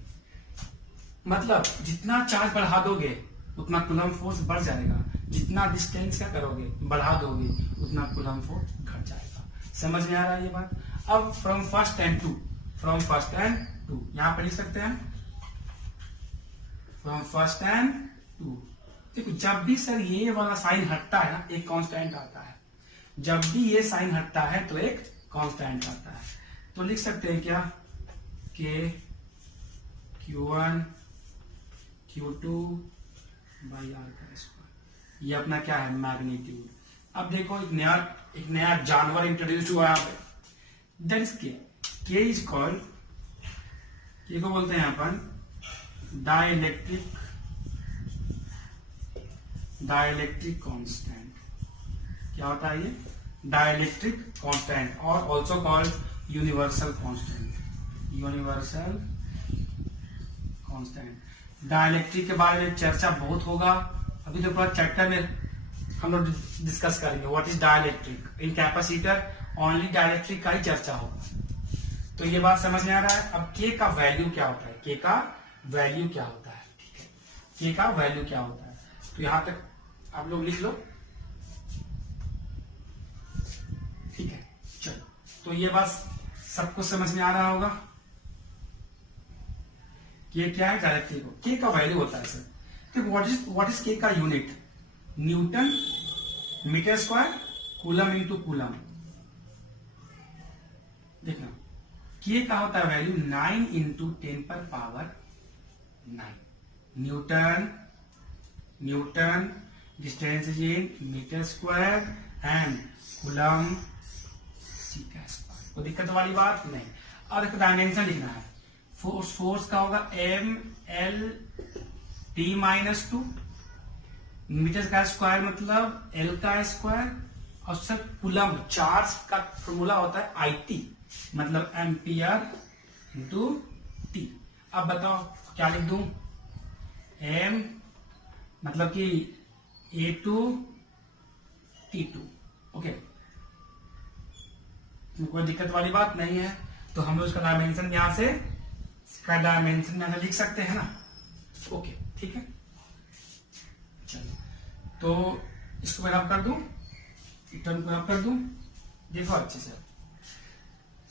मतलब जितना चार्ज बढ़ा दोगे उतना कूलम्ब फोर्स बढ़ जाएगा, जितना डिस्टेंस क्या करोगे बढ़ा दोगे उतना कूलम्ब फोर्स घट जाएगा। समझ में आ रहा है ये बात? अब फ्रॉम फर्स्ट एंड टू यहां पर लिख सकते हैं, फ्रॉम फर्स्ट एंड टू। देखो जब भी सर ये वाला साइन हटता है ना, एक कांस्टेंट आता है, जब भी ये साइन हटता है तो एक कांस्टेंट आता है। तो लिख सकते हैं क्या, के Q1 Q2 बाई R का स्क्वायर, ये अपना क्या है मैग्नीट्यूड। अब देखो एक नया जानवर इंट्रोड्यूस हुआ यहाँ पे, दैट इज के इज कॉल्ड, के को बोलते हैं अपन डाइलेक्ट्रिक कांस्टेंट। क्या होता है ये? डाइलेक्ट्रिक कांस्टेंट, और also called universal constant, universal constant. Dielectric के बारे में चर्चा बहुत होगा, अभी तो पूरा चैप्टर में हम लोग डिस्कस करेंगे what is dielectric. In capacitor only dielectric का ही चर्चा होगा। तो ये बात समझ में आ रहा है। अब के का वैल्यू क्या होता है, के का वैल्यू क्या होता है, ठीक है, के का वैल्यू क्या होता है, तो यहां तक आप लोग लिख लो, ठीक है। चलो तो ये बात सबको समझ में आ रहा होगा। के क्या है, डायरेक्टली के का वैल्यू होता है सर। तो व्हाट इज के का unit, newton metre square coulomb into coulomb. देखना के का होता है वैल्यू 9 इंटू 10 पर power 9 newton. Newton distance is in metre square and coulomb C का स्क्वायर। कोई दिक्कत वाली बात नहीं। और एक डायमेंशन लिखना है। फोर्स का होगा M L T minus 2। Metre का स्क्वायर मतलब एल का स्क्वायर। और सर कूलम चार्ज का फॉर्मूला होता है आईटी मतलब एम्पियर इंटू टी। अब बताओ क्या लिख दूं? एम मतलब कि A2 T2। ओके, कोई दिक्कत वाली बात नहीं है। तो हम उसका डायमेंशन यहां से लिख सकते हैं ना। ओके ठीक है, चलो तो इसको मैं रब कर दूं, टर्म को रब कर दूं। देखो अच्छे से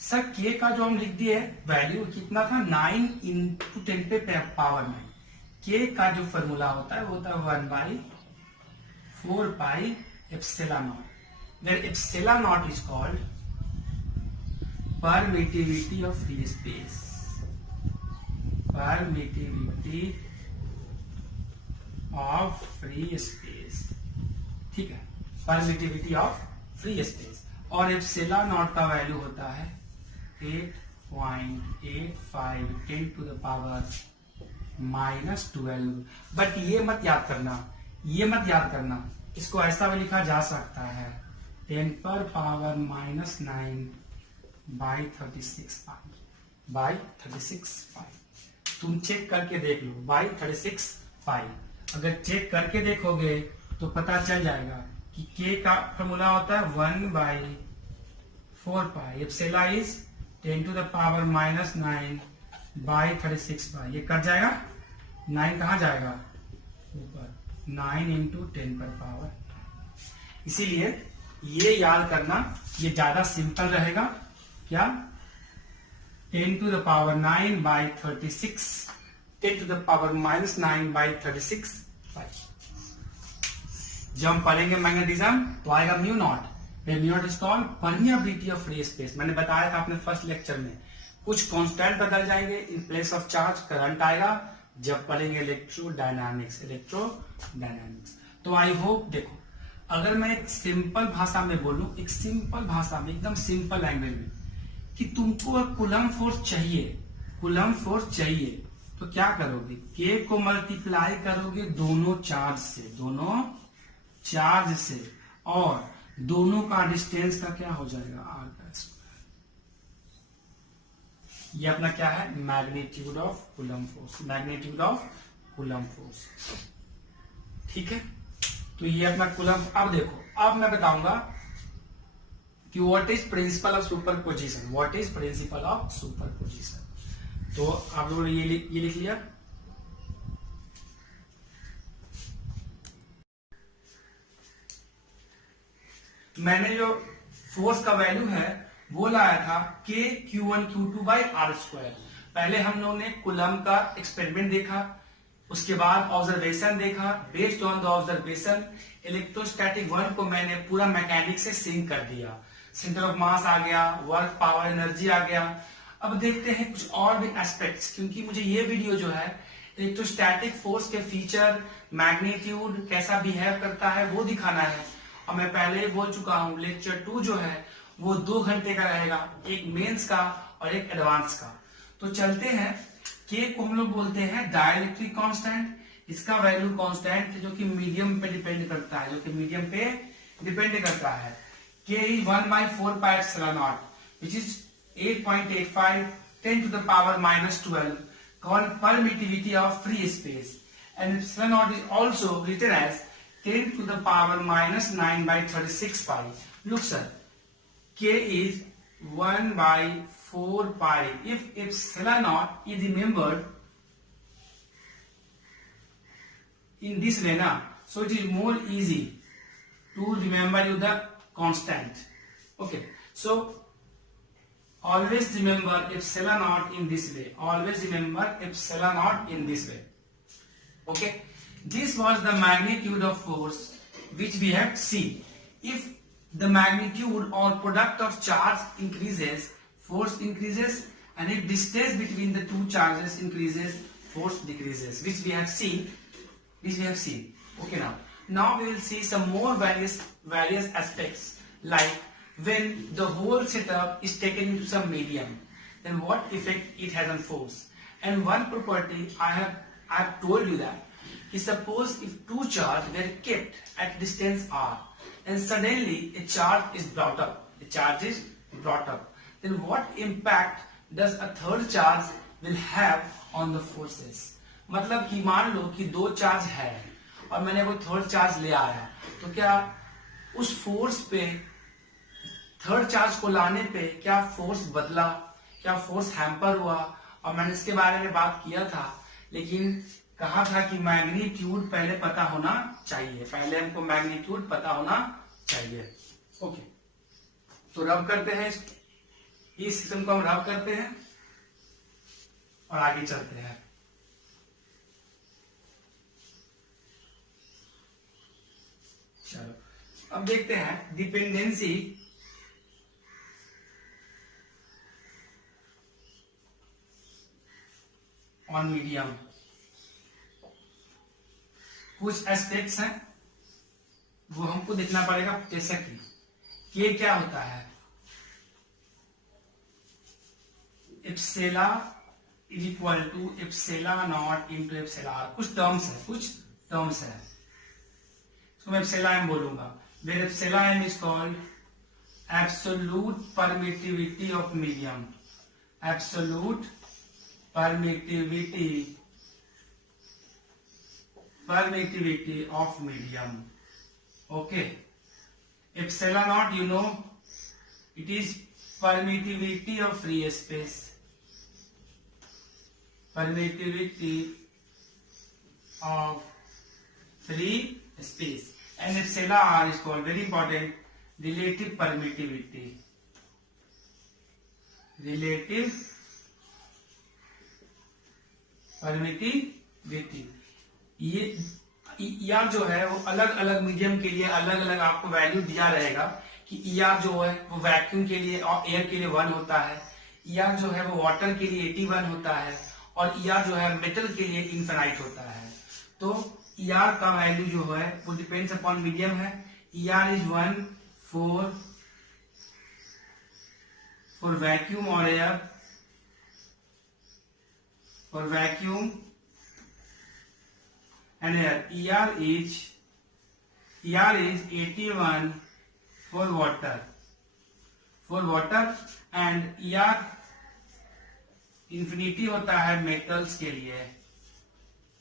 सर के का जो हम लिख दिए वैल्यू कितना था 9 इंटू 10 पे पावर 9। के का जो फॉर्मूला होता है वो होता है 1/4 pi epsilon naught, where epsilon naught is called permittivity of free space. Permittivity of free space, ठीक है, परमिटिविटी ऑफ फ्री स्पेस। और एप्सिलॉन नॉट का वैल्यू होता है 8.85 10 to the power -12। बट ये मत याद करना, इसको ऐसा भी लिखा जा सकता है 10 पर पावर -9 बाई 36 पाई। तुम चेक करके देख लो बाई 36 पाई। अगर चेक करके देखोगे तो पता चल जाएगा कि के का फॉर्मूला होता है 1/4 pi epsilon is 10 to the power -9 by 36 पाई। ये कट जाएगा, 9 कहां जाएगा ऊपर, 9 इंटू 10 पर पावर। इसीलिए ये याद करना, ये ज्यादा सिंपल रहेगा। क्या 10 to the power 9 by 36, 10 to the power -9 by 36 पाई। जब हम पढ़ेंगे मैग्नेटिज्म तो आएगा mu naught. Mu naught is called permeability of free space. मैंने बताया था अपने फर्स्ट लेक्चर में, कुछ कांस्टेंट बदल जाएंगे in place of charge, current आएगा जब पढ़ेंगे इलेक्ट्रोडायनामिक्स। तो आई होप, देखो अगर मैं एक सिंपल भाषा में बोलूं, एक सिंपल भाषा में, एकदम सिंपल लैंग्वेज में, कि तुमको कूलम फोर्स चाहिए तो क्या करोगे? के को मल्टीप्लाई करोगे दोनों चार्ज से और दोनों का डिस्टेंस का क्या हो जाएगा आर का स्क्वायर। ये अपना क्या है? Magnitude of coulomb force. ठीक है, तो ये अपना कूलम। अब देखो, अब मैं बताऊंगा कि what is principle of superposition. तो आप लोगों ने ये लिख लिया। मैंने जो फोर्स का वैल्यू है वो लाया था के Q1 Q2 by are square. पहले हम लोगों ने कूलम का एक्सपेरिमेंट देखा, उसके बाद ऑब्जर्वेशन देखा। Based on the observation electrostatic work को मैंने पूरा मैकेनिक्स से सिंक कर दिया। सेंटर ऑफ मास आ गया, वर्क, पावर, एनर्जी आ गया। अब देखते हैं कुछ और भी एस्पेक्ट्स, क्योंकि मुझे ये वीडियो जो है इलेक्ट्रोस्टैटिक फोर्स के फीचर, मैग्नीट्यूड कैसा बिहेव करता है वो दिखाना है। और मैं पहले ही बोल चुका हूं लेक्चर 2 जो है वो 2 घंटे का रहेगा, एक मेंस का और एक एडवांस का। तो चलते हैं। के को हम लोग बोलते हैं डाइलेक्ट्रिक कांस्टेंट। इसका वैल्यू कांस्टेंट जो कि मीडियम पे डिपेंड करता है, के is 1/4 pi epsilon not which is 8.85 10 to the power -12 called permittivity of free space, and epsilon naught is also written as 10 to the power -9 by 36 pi. Look sir, k is 1/4 pi. If epsilon naught is remembered in this way now, so it is more easy to remember you the constant. Okay, so always remember epsilon naught in this way. Okay, this was the magnitude of force which we have seen. If the magnitude or product of charge increases, force increases, and if distance between the two charges increases, force decreases, which we have seen. Okay, now we will see some more various aspects, like when the whole setup is taken into some medium, then what effect it has on force. And one property I have told you that is, suppose if two charges were kept at distance r and suddenly a charge is brought up, then what impact does a third charge will have on the forces. मतलब कि मान लो कि दो चार्ज है और मैंने कोई थर्ड चार्ज ले आया, तो क्या उस फोर्स पे, थर्ड चार्ज को लाने पे क्या फोर्स बदला, क्या फोर्स हैम्पर हुआ? और मैंने इसके बारे में बात किया था, लेकिन कहा था कि मैग्नीट्यूड पहले पता होना चाहिए, पहले हमको मैग्नीट्यूड पता होना चाहिए। ओके, तो रब करते हैं इस सिस्टम को, हम रब करते हैं और आगे चलते हैं। चलो अब देखते हैं डिपेंडेंसी ऑन मीडियम। कुछ एस्पेक्ट्स हैं वो हमको देखना पड़ेगा, जैसा कि के क्या होता है, epsilon is equal to epsilon naught into epsilon R. कुछ टर्म्स है, इसको मैं एप्सिला एम बोलूंगा, where epsilon M is called absolute permittivity of medium, absolute permittivity of medium. Okay, epsilon naught, you know, it is permittivity of free space, permittivity of free space, and epsilon r is called, very important, relative permittivity, relative permittivity. ये ER जो है वो अलग अलग मीडियम के लिए अलग अलग आपको वैल्यू दिया रहेगा कि ER जो है वो वैक्यूम के लिए और एयर के लिए 1 होता है, ER जो है वो वाटर के लिए 81 होता है, और ER जो है मेटल के लिए इनफिनाइट होता है। तो ER का वैल्यू जो है वो डिपेंड्स अपॉन मीडियम है। ER इज 1 फॉर वैक्यूम और air, for vacuum and air, ER is 81 for water, and ER infinity होता है मेटल्स के लिए।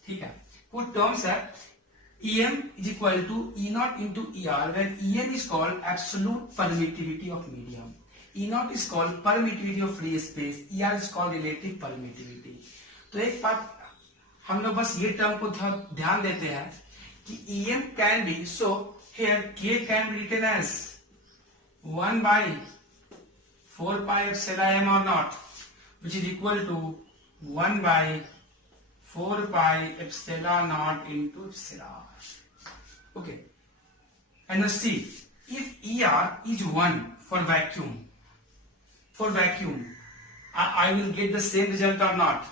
ठीक है, कुछ टर्म्स है, EM is equal to E naught into ER, when EM is called absolute permittivity of medium, E naught is called permittivity of free space, ER is called relative permittivity। तो एक बात हम लोग बस ये टर्म को ध्यान देते हैं कि EM can be, so here K can be written as 1 by 4 pi epsilon m or not, which is equal to 1 by 4 pi epsilon naught into epsilon r. Okay, and now see, if ER is 1 for vacuum, I will get the same result or not?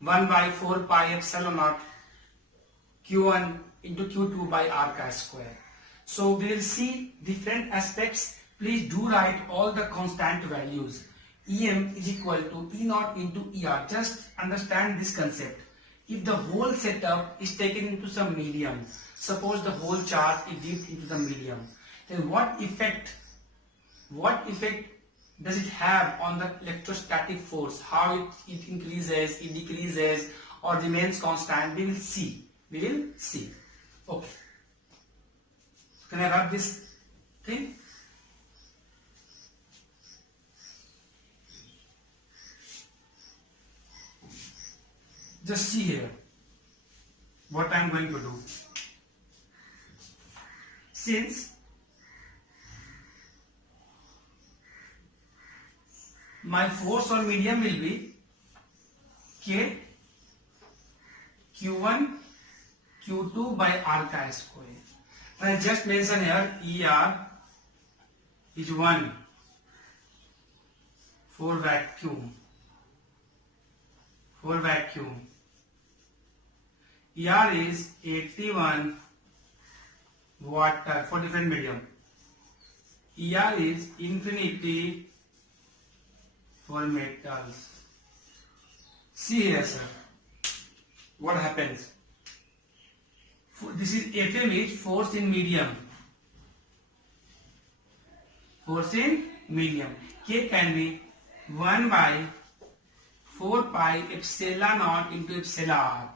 1 by 4 pi epsilon naught Q1 into Q2 by R का square. So we will see different aspects. Please do write all the constant values. EM is equal to E naught into ER. Just understand this concept. If the whole setup is taken into some medium, suppose the whole charge is dipped into the medium, then what effect does it have on the electrostatic force? How it increases, it decreases, or remains constant? We will see. Okay. Can I wrap this thing? Just see here what I am going to do. Since my force on medium will be K Q1 Q2 by R का square, And I just mention here ER is 1 for vacuum. For vacuum. ER is 81 water for different medium. ER is infinity for metals. See here, sir. What happens? This is FM is force in medium. Force in medium. K can be 1 by 4 pi epsilon naught into epsilon r.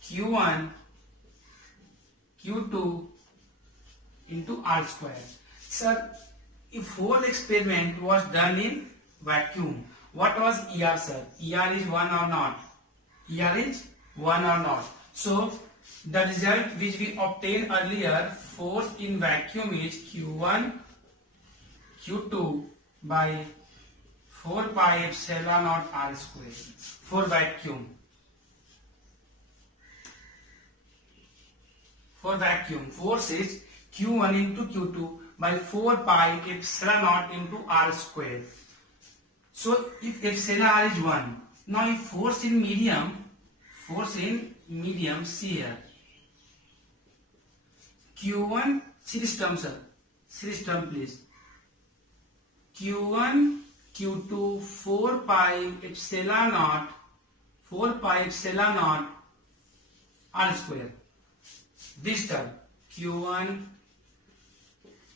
Q1, Q2 into R square. Sir, if whole experiment was done in vacuum, what was ER, sir? ER is 1 or not? ER is 1 or not? So, the result which we obtained earlier, force in vacuum is Q1, Q2 by 4 pi epsilon naught R square for vacuum. For vacuum, force is Q1 into Q2 by 4 pi epsilon naught into R square. So if epsilon R is 1, now if force in medium, see here. Q1, series term, sir. Series term, please. Q1, Q2, 4 pi epsilon naught R square. This term, Q1,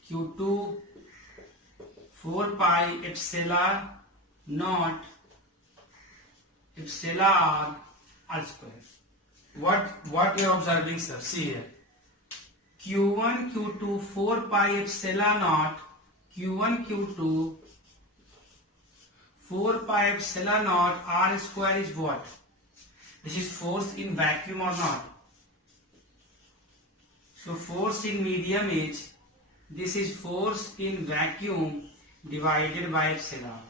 Q2, 4 pi epsilon naught epsilon R square. What you are observing, sir? See here. Q1, Q2, 4 pi epsilon naught, Q1, Q2, 4 pi epsilon naught R square is what? This is force in vacuum or not? So force in medium is, this is force in vacuum divided by epsilon.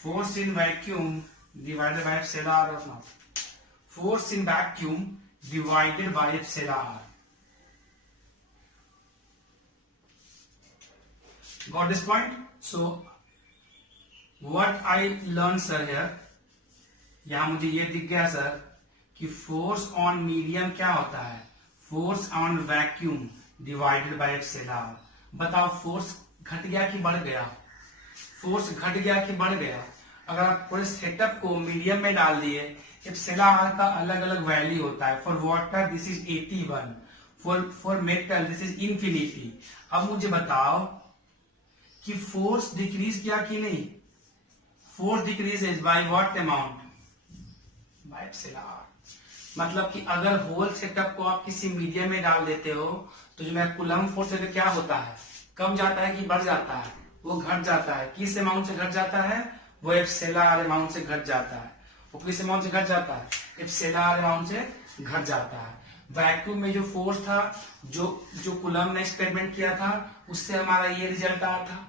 Force in vacuum divided by epsilon or not? Force in vacuum divided by epsilon. Got this point? So what I learned, sir, here, यहाँ मुझे ये दिख गया सर कि फोर्स ऑन मीडियम क्या होता है? Force on vacuum divided by epsilon. बताओ फोर्स घट गया कि बढ़ गया? फोर्स घट गया कि बढ़ गया? अगर आप पूरे सेटअप को मीडियम में डाल दिए, एप्सिलॉन का अलग अलग वैल्यू होता है. For water this is 81, for metal this is infinity. अब मुझे बताओ कि फोर्स डिक्रीज किया कि नहीं? Force decreases by what amount? By epsilon. मतलब कि अगर होल सेटअप को आप किसी मीडियम में डाल देते हो तो जो मैं कूलम फोर्स है तो क्या होता है? कम जाता है कि बढ़ जाता है? वो घट जाता है. किस अमाउंट से घट जाता है? वो एप्सिलॉन अमाउंट से घट जाता है. वो किस अमाउंट से घट जाता है? एप्सिलॉन अमाउंट से घट जाता है. वैक्यूम में जो फोर्स था, जो कूलम ने एक्सपेरिमेंट किया था, उससे हमारा ये रिजल्ट आया था.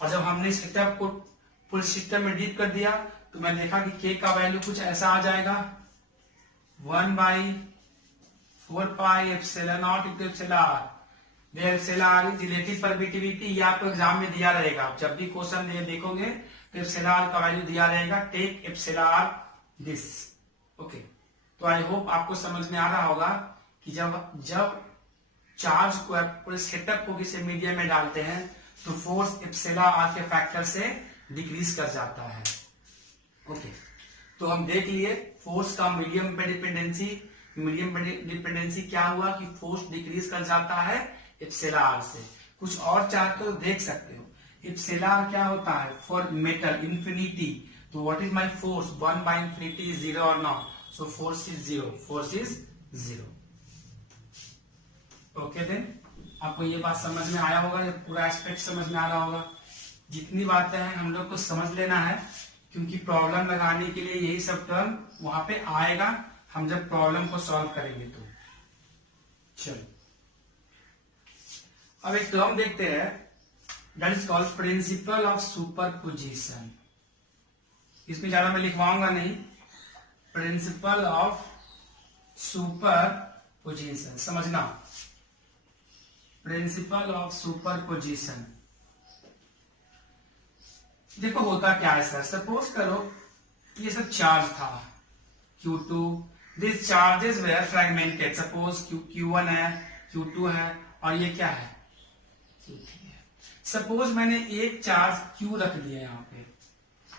और जब हमने सेटअप को फुल सिस्टम में डीप कर दिया तो मैंने देखा कि के का वैल्यू कुछ ऐसा आ जाएगा, 1 by 4 pi epsilon naught into epsilon. Where epsilon is relative permittivity. ये आपको एग्जाम में दिया रहेगा. आप जब भी क्वेश्चन देखोगे तो epsilon का वैल्यू दिया रहेगा. Take epsilon this. ओके. तो आई होप आपको समझ में आ रहा होगा कि जब चार्ज को पूरे सेटअप को किसी मीडियम में डालते हैं तो फोर्स एप्सिलॉन आर के फैक्टर से डिक्रीज कर जाता है. ओके. तो हम देख लिए फोर्स का मीडियम पे डिपेंडेंसी क्या हुआ कि फोर्स डिक्रीज कर जाता है एप्सिलॉन से. कुछ और चार्ट तो देख सकते हो. एप्सिलॉन क्या होता है? For metal infinity. तो what is my force? 1 by infinity is 0 or not? So force is 0. Force is 0. Okay then. आपको ये बात समझ में आया होगा, ये पूरा एस्पेक्ट समझ में आ रहा होगा. जितनी बातें हैं हम लोग को समझ लेना है क्योंकि प्रॉब्लम लगाने के लिए यही सब टर्म वहां पे आएगा हम जब प्रॉब्लम को सॉल्व करेंगे. तो चलो अब एक टर्म देखते हैं, that is called principle of superposition. इसमें ज्यादा मैं लिखवाऊंगा नहीं. प्रिंसिपल ऑफ सुपरपोजिशन समझना. Principle of superposition. देखो होता क्या है सर, सपोज करो ये सब चार्ज था Q2, this charges were fragmented, suppose Q1 है, Q2 है और ये क्या है Q3 है। सपोज मैंने एक चार्ज Q रख दिया यहाँ पे,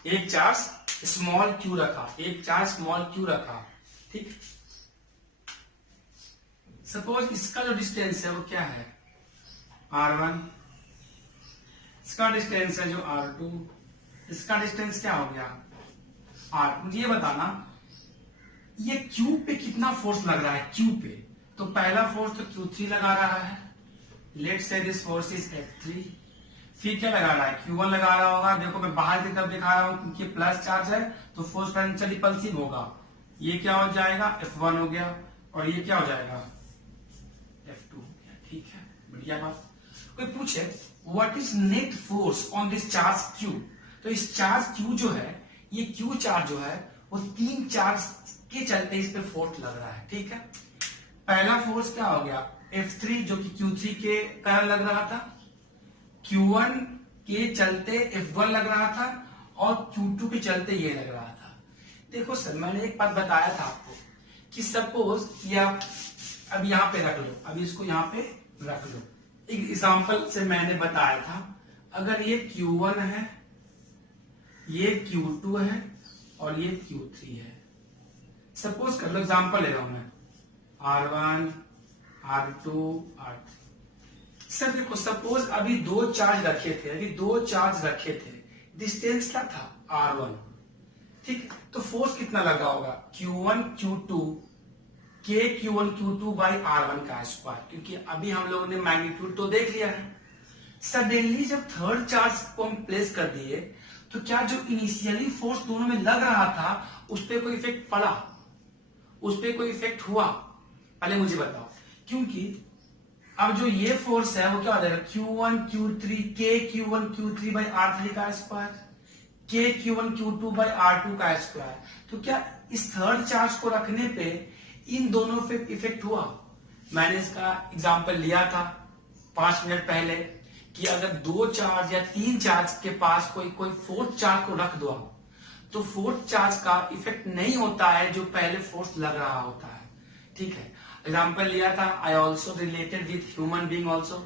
एक चार्ज स्मॉल q रखा, एक चार्ज स्मॉल q रखा, ठीक। सपोज इसका जो डिस्टेंस है वो क्या है r1, इसका डिस्टेंस है जो r2, इसका डिस्टेंस क्या हो गया r। मुझे ये बताना ये q पे कितना फोर्स लग रहा है q पे, तो पहला फोर्स तो Q3 लगा रहा है, let's say this force is F3। फिर क्या लगा रहा है Q1 लगा रहा होगा, देखो मैं बाहर की तरफ दिखा रहा हूं क्योंकि प्लस चार्ज है तो फोर्स पोटेंशियल रिपल्सिव होगा, ये क्या हो जाएगा F1 हो गया और ये क्या हो जाएगा F2 हो गया, ठीक है बढ़िया बात। कोई पूछे what is net force on this charge Q, तो इस चार्ज Q जो है, ये Q चार्ज जो है वो तीन चार्ज के चलते इस पे फोर्स लग रहा है, ठीक है। पहला फोर्स क्या हो गया F3 जो कि Q3 के कारण लग रहा था, Q1 के चलते F1 लग रहा था और Q2 के चलते ये लग रहा था। देखो सर मैंने एक बात बताया था आपको कि सपोज ये आप अब यहाँ पे रख लो, अभी इसको यहाँ पे रख लो, एक एग्जांपल से मैंने बताया था अगर ये Q1 है, ये Q2 है और ये Q3 है, सपोज कर लो एग्जांपल ले रहा हूं मैं R1 R2 R3। सर देखो सपोज अभी दो चार्ज रखे थे, अभी दो चार्ज रखे थे, डिस्टेंस क्या था R1, ठीक। तो फोर्स कितना लगा होगा Q1 Q2 के Q1 Q2 बाई R1 का स्क्वायर, क्योंकि अभी हम लोगों ने मैग्नीट्यूड तो देख लिया है। सडनली जब थर्ड चार्ज को हम प्लेस कर दिए तो क्या जो इनिशियली फोर्स दोनों में लग रहा था उस पर कोई इफेक्ट पड़ा, उस पर कोई इफेक्ट हुआ, पहले मुझे बताओ। क्योंकि अब जो ये फोर्स है वो क्या हो जाएगा Q1 Q3 के Q1 Q3 बाई R3 का स्क्वायर, के Q1 Q2 बाई R2 का स्क्वायर। तो क्या इस थर्ड चार्ज को रखने पे इन दोनों पे इफेक्ट हुआ। मैंने इसका एग्जांपल लिया था 5 मिनट पहले कि अगर दो चार्ज या तीन चार्ज के पास कोई फोर्थ चार्ज को रख दो तो फोर्थ चार्ज का इफेक्ट नहीं होता है जो पहले फोर्स लग रहा होता है, ठीक है। एग्जाम्पल लिया था, I also related with human being also,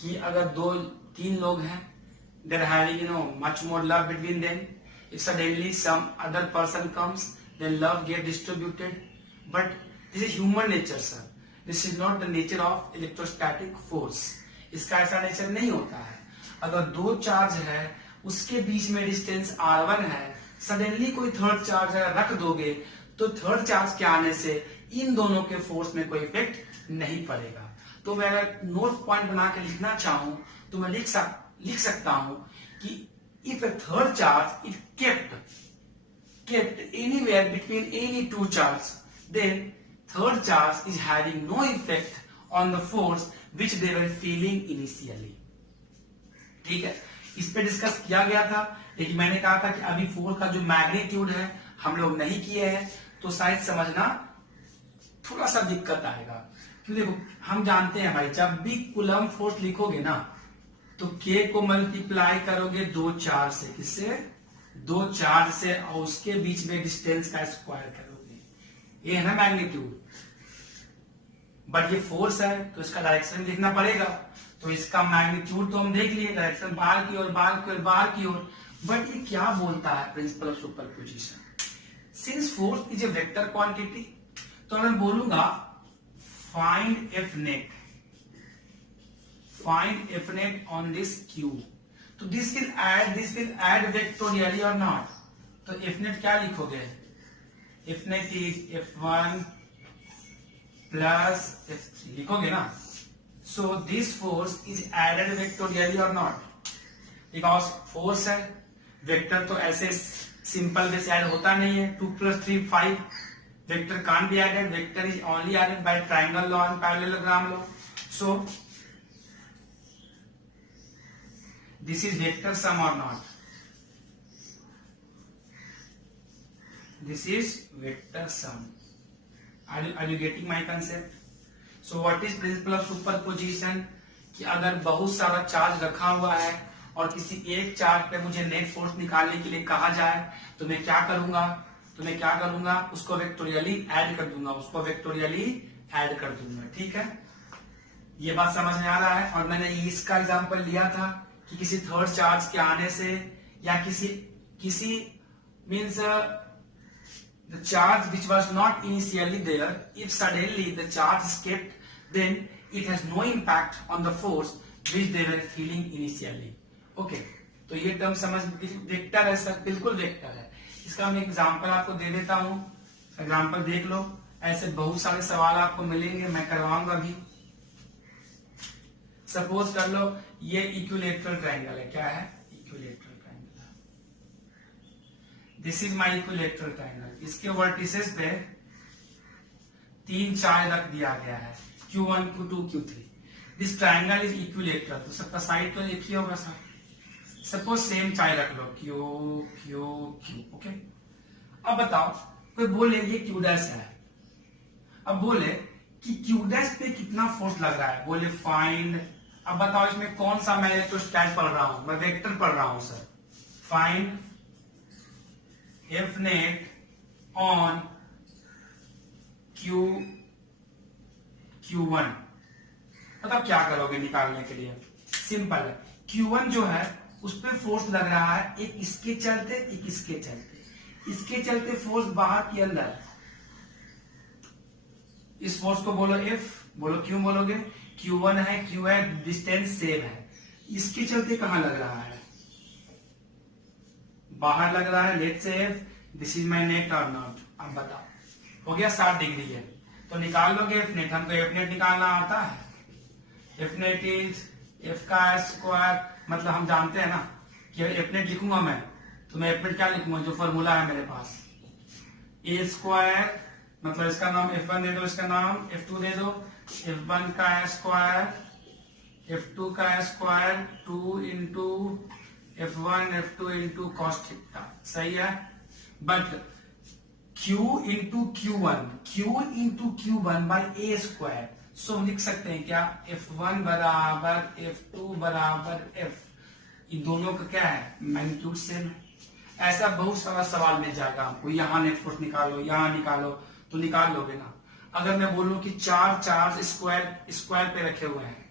कि अगर दो तीन लोग हैं, there having much more love between them, if suddenly some other person comes then love get distributed, but this is human nature sir, this is not the nature of electrostatic force. इसका ऐसा नेचर नहीं होता है। अगर दो चार्ज है उसके बीच में डिस्टेंस R1 है, सडनली कोई थर्ड चार्ज अगर रख दोगे तो थर्ड चार्ज के आने से इन दोनों के फोर्स में कोई इफेक्ट नहीं पड़ेगा। तो मैं अगर नोट पॉइंट बना के लिखना चाहूं तो मैं लिख सकता हूं कि if A third charge is kept anywhere between any two charges, then third charge is having no effect on the force which they were feeling initially। ठीक है, इस पे डिस्कस किया गया था, लेकिन मैंने कहा था कि अभी फोर्स का जो मैग्नीट्यूड है हम लोग नहीं किए हैं, तो शायद समझना थोड़ा सा दिक्कत आएगा। क्यों, देखो हम जानते हैं भाई जब भी कूलम फोर्स लिखोगे ना तो K को मल्टीप्लाई करोगे दो चार्ज से, किससे, दो चार्ज से, और उसके बीच में डिस्टेंस का स्क्वायर करोगे, ये है ना मैग्नीट्यूड। बट ये फोर्स है तो इसका डायरेक्शन लिखना पड़ेगा, तो इसका मैग्नीट्यूड तो हम देख लिए, डायरेक्शन बाहर की ओर बाहर की ओर बाहर की ओर। बट ये क्या बोलता है principle of superposition, since force is a vector quantity, तो मैं बोलूंगा find F net on this Q, तो दिस विल ऐड वेक्टोरियली और नॉट, तो एफ नेट क्या लिखोगे, F net is F1 plus F3 लिखोगे ना। So this force is added vectorially और नॉट, बिकॉज फोर्स है, वेक्टर तो ऐसे सिंपल वे से ऐड होता नहीं है, 2 + 3 5, vector can't be added, vector is only added by triangle law and parallelogram law, so this is vector sum or not, this is vector sum, are you getting my concept? So what is principle of superposition? कि अगर बहुत सारा चार्ज रखा हुआ है और किसी एक चार्ज पे मुझे नेट फोर्स निकालने के लिए कहा जाए तो मैं क्या करूंगा, उसको वेक्टोरियली ऐड कर दूंगा, ठीक है। ये बात समझ में आ रहा है। और मैंने इसका एग्जांपल लिया था कि किसी थर्ड चार्ज के आने से या किसी means the charge which was not initially there, if suddenly the charge escaped, then it has no impact on the force which they were feeling initially. Okay, तो ये टर्म समझ, वेक्टर है सर, बिल्कुल वेक्टर है। इसका मैं एग्जांपल आपको दे देता हूं, एग्जांपल देख लो। ऐसे बहुत सारे सवाल आपको मिलेंगे, मैं करवाऊंगा भी। सपोज कर लो ये इक्विलेटरल ट्रायंगल है, क्या है? Equilateral triangle. This is my equilateral triangle. इसके वर्टिसेस पे 3 चार्ज रख दिया गया है, Q1, Q2, Q3। This triangle is equilateral, तो सबका साइड तो एक ही होगा सर। सपोज सेम चार्ज रख लो, Q, Q, Q, ओके। अब बताओ, कोई बोले ये Q डैश है, अब बोले कि Q डैश पे कितना फोर्स लग रहा है, बोले फाइंड। अब बताओ इसमें कौन सा मैं इलेक्ट्रोस्टैट पढ़ रहा हूं, मैं वेक्टर पढ़ रहा हूं sir. Find F net on Q1। मतलब क्या करोगे निकालने के लिए? सिंपल है, Q1 जो है उस पर फोर्स लग रहा है, एक इसके चलते एक इसके चलते। इसके चलते फोर्स बाहर की अंदर, इस फोर्स को बोलो F, बोलो क्यों बोलोगे? Q1 है, Q है, डिस्टेंस सेम है। इसके चलते कहां लग रहा है? बाहर लग रहा है। Let's say F, this is my net और नॉट। अब बताओ, हो गया 60 डिग्री है, तो निकाल लोगे F नेट। हमको F नेट निकालना आता है। F नेट इज F का स्क्वायर, मतलब हम जानते हैं ना कि F नेट लिखूंगा मैं, तो मैं F नेट क्या लिखूंगा? जो फॉर्मूला है मेरे पास, A स्क्वायर, मतलब इसका नाम F1 दे दो, इसका नाम F2 दे दो। F1 का स्क्वायर, F2 का square, 2 into F1 F2 into cos theta, सही है। But Q into Q1 by A square, so लिख सकते हैं क्या? F1 बराबर F2 बराबर F, इन दोनों का क्या है? मैग्नीट्यूड सेम है। ऐसा बहुत सारा सवाल मिल जाएगा आपको, यहाँ नेट फोर्स निकालो, यहाँ निकालो, तो निकाल लोगे ना। अगर मैं बोलूं कि 4 चार्ज स्क्वायर पे रखे हुए हैं,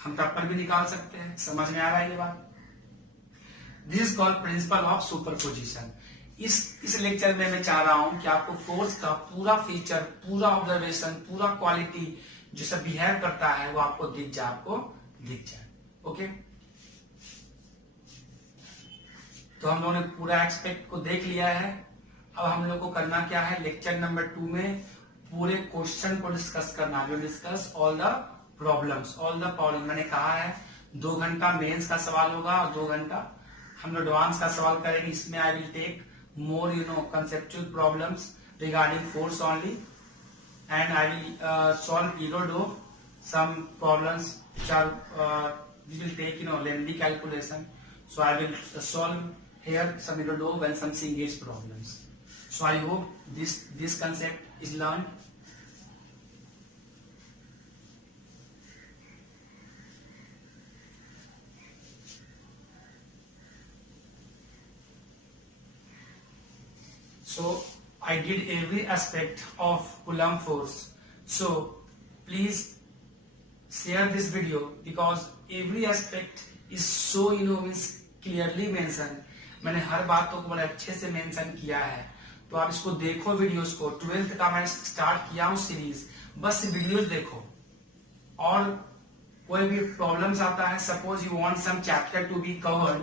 हम तब पर भी निकाल सकते हैं। समझ में आ रहा है ये बात? This is called principle of superposition. इस लेक्चर में मैं चाह रहा हूं कि आपको फोर्स का पूरा फीचर, पूरा ऑब्जर्वेशन, पूरा क्वालिटी जो सब बिहेव करता है वो आपको दिख जाए। ओके, तो हम लोगों ने पूरा एस्पेक्ट को देख लिया है। अब हम लोग को करना क्या है? लेक्चर नंबर 2 में पूरे क्वेश्चन को डिस्कस करना, जो डिस्कस ऑल द प्रॉब्लम। मैंने कहा है 2 घंटा मेंस का सवाल होगा और 2 घंटा हम लोग एडवांस का सवाल करेंगे। इसमें I will take more conceptual problems regarding force only, and I will solve Irodov some problems which will take lengthy calculation. So I will solve here some Irodo and some Singe's problems. So I hope this concept is learned. So I did every aspect of Coulomb force. So please share this video because every aspect is so means clearly mentioned. मैंने हर बातों को बड़े अच्छे से मेंशन किया है, तो आप इसको देखो वीडियोस को। 12th का मैं स्टार्ट किया हूँ सीरीज, बस वीडियोस देखो। और कोई भी प्रॉब्लम्स आता है, suppose you want some chapter to be covered,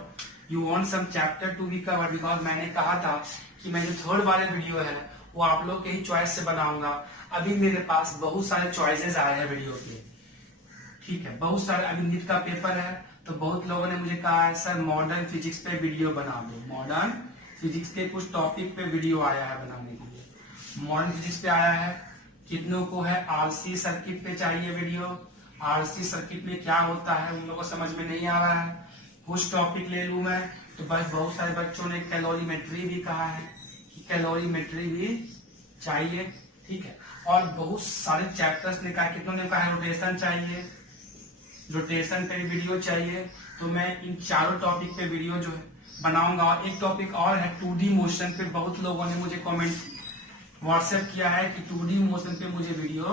because मैंने कहा था कि मैं जो 3rd वाले वीडियो है वो आप लोग के ही चॉइस से बनाऊंगा। अभी मेरे पास बहुत सारे चॉइसेस आए हैं वीडियो के, ठीक है, बहुत सारे। अभी नीट का पेपर है, तो बहुत लोगों ने मुझे कहा है सर मॉडर्न फिजिक्स पे वीडियो बना दो। मॉडर्न फिजिक्स के कुछ टॉपिक पे वीडियो आया है बनाने के लिए। मॉडर्न फिजिक्स पे आया है, कितनों को है आरसी सर्किट पे चाहिए वीडियो। आरसी सर्किट में क्या होता है उन लोगों को समझ में नहीं आ रहा है। कुछ टॉपिक ले लूं मैं, तो बस बहुत सारे बच्चों ने कैलोरीमेट्री भी कहा है कि कैलोरीमेट्री भी चाहिए, ठीक है। और बहुत सारे चैप्टर्स ने कहा, कितनों ने कहा रोटेशन चाहिए, रोटेशन पे वीडियो चाहिए तो मैं इन चारों टॉपिक पे वीडियो जो है बनाऊंगा। और एक टॉपिक और है 2D मोशन पे, बहुत लोगों ने मुझे कमेंट व्हाट्सएप किया है कि 2D मोशन पे मुझे वीडियो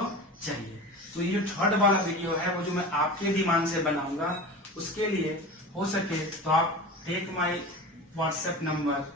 चाहिए। तो ये जो थर्ड वाला वीडियो है वो जो मैं आपके डिमांड से बनाऊंगा, उसके लिए हो सके तो आप टेक माई व्हाट्सएप नंबर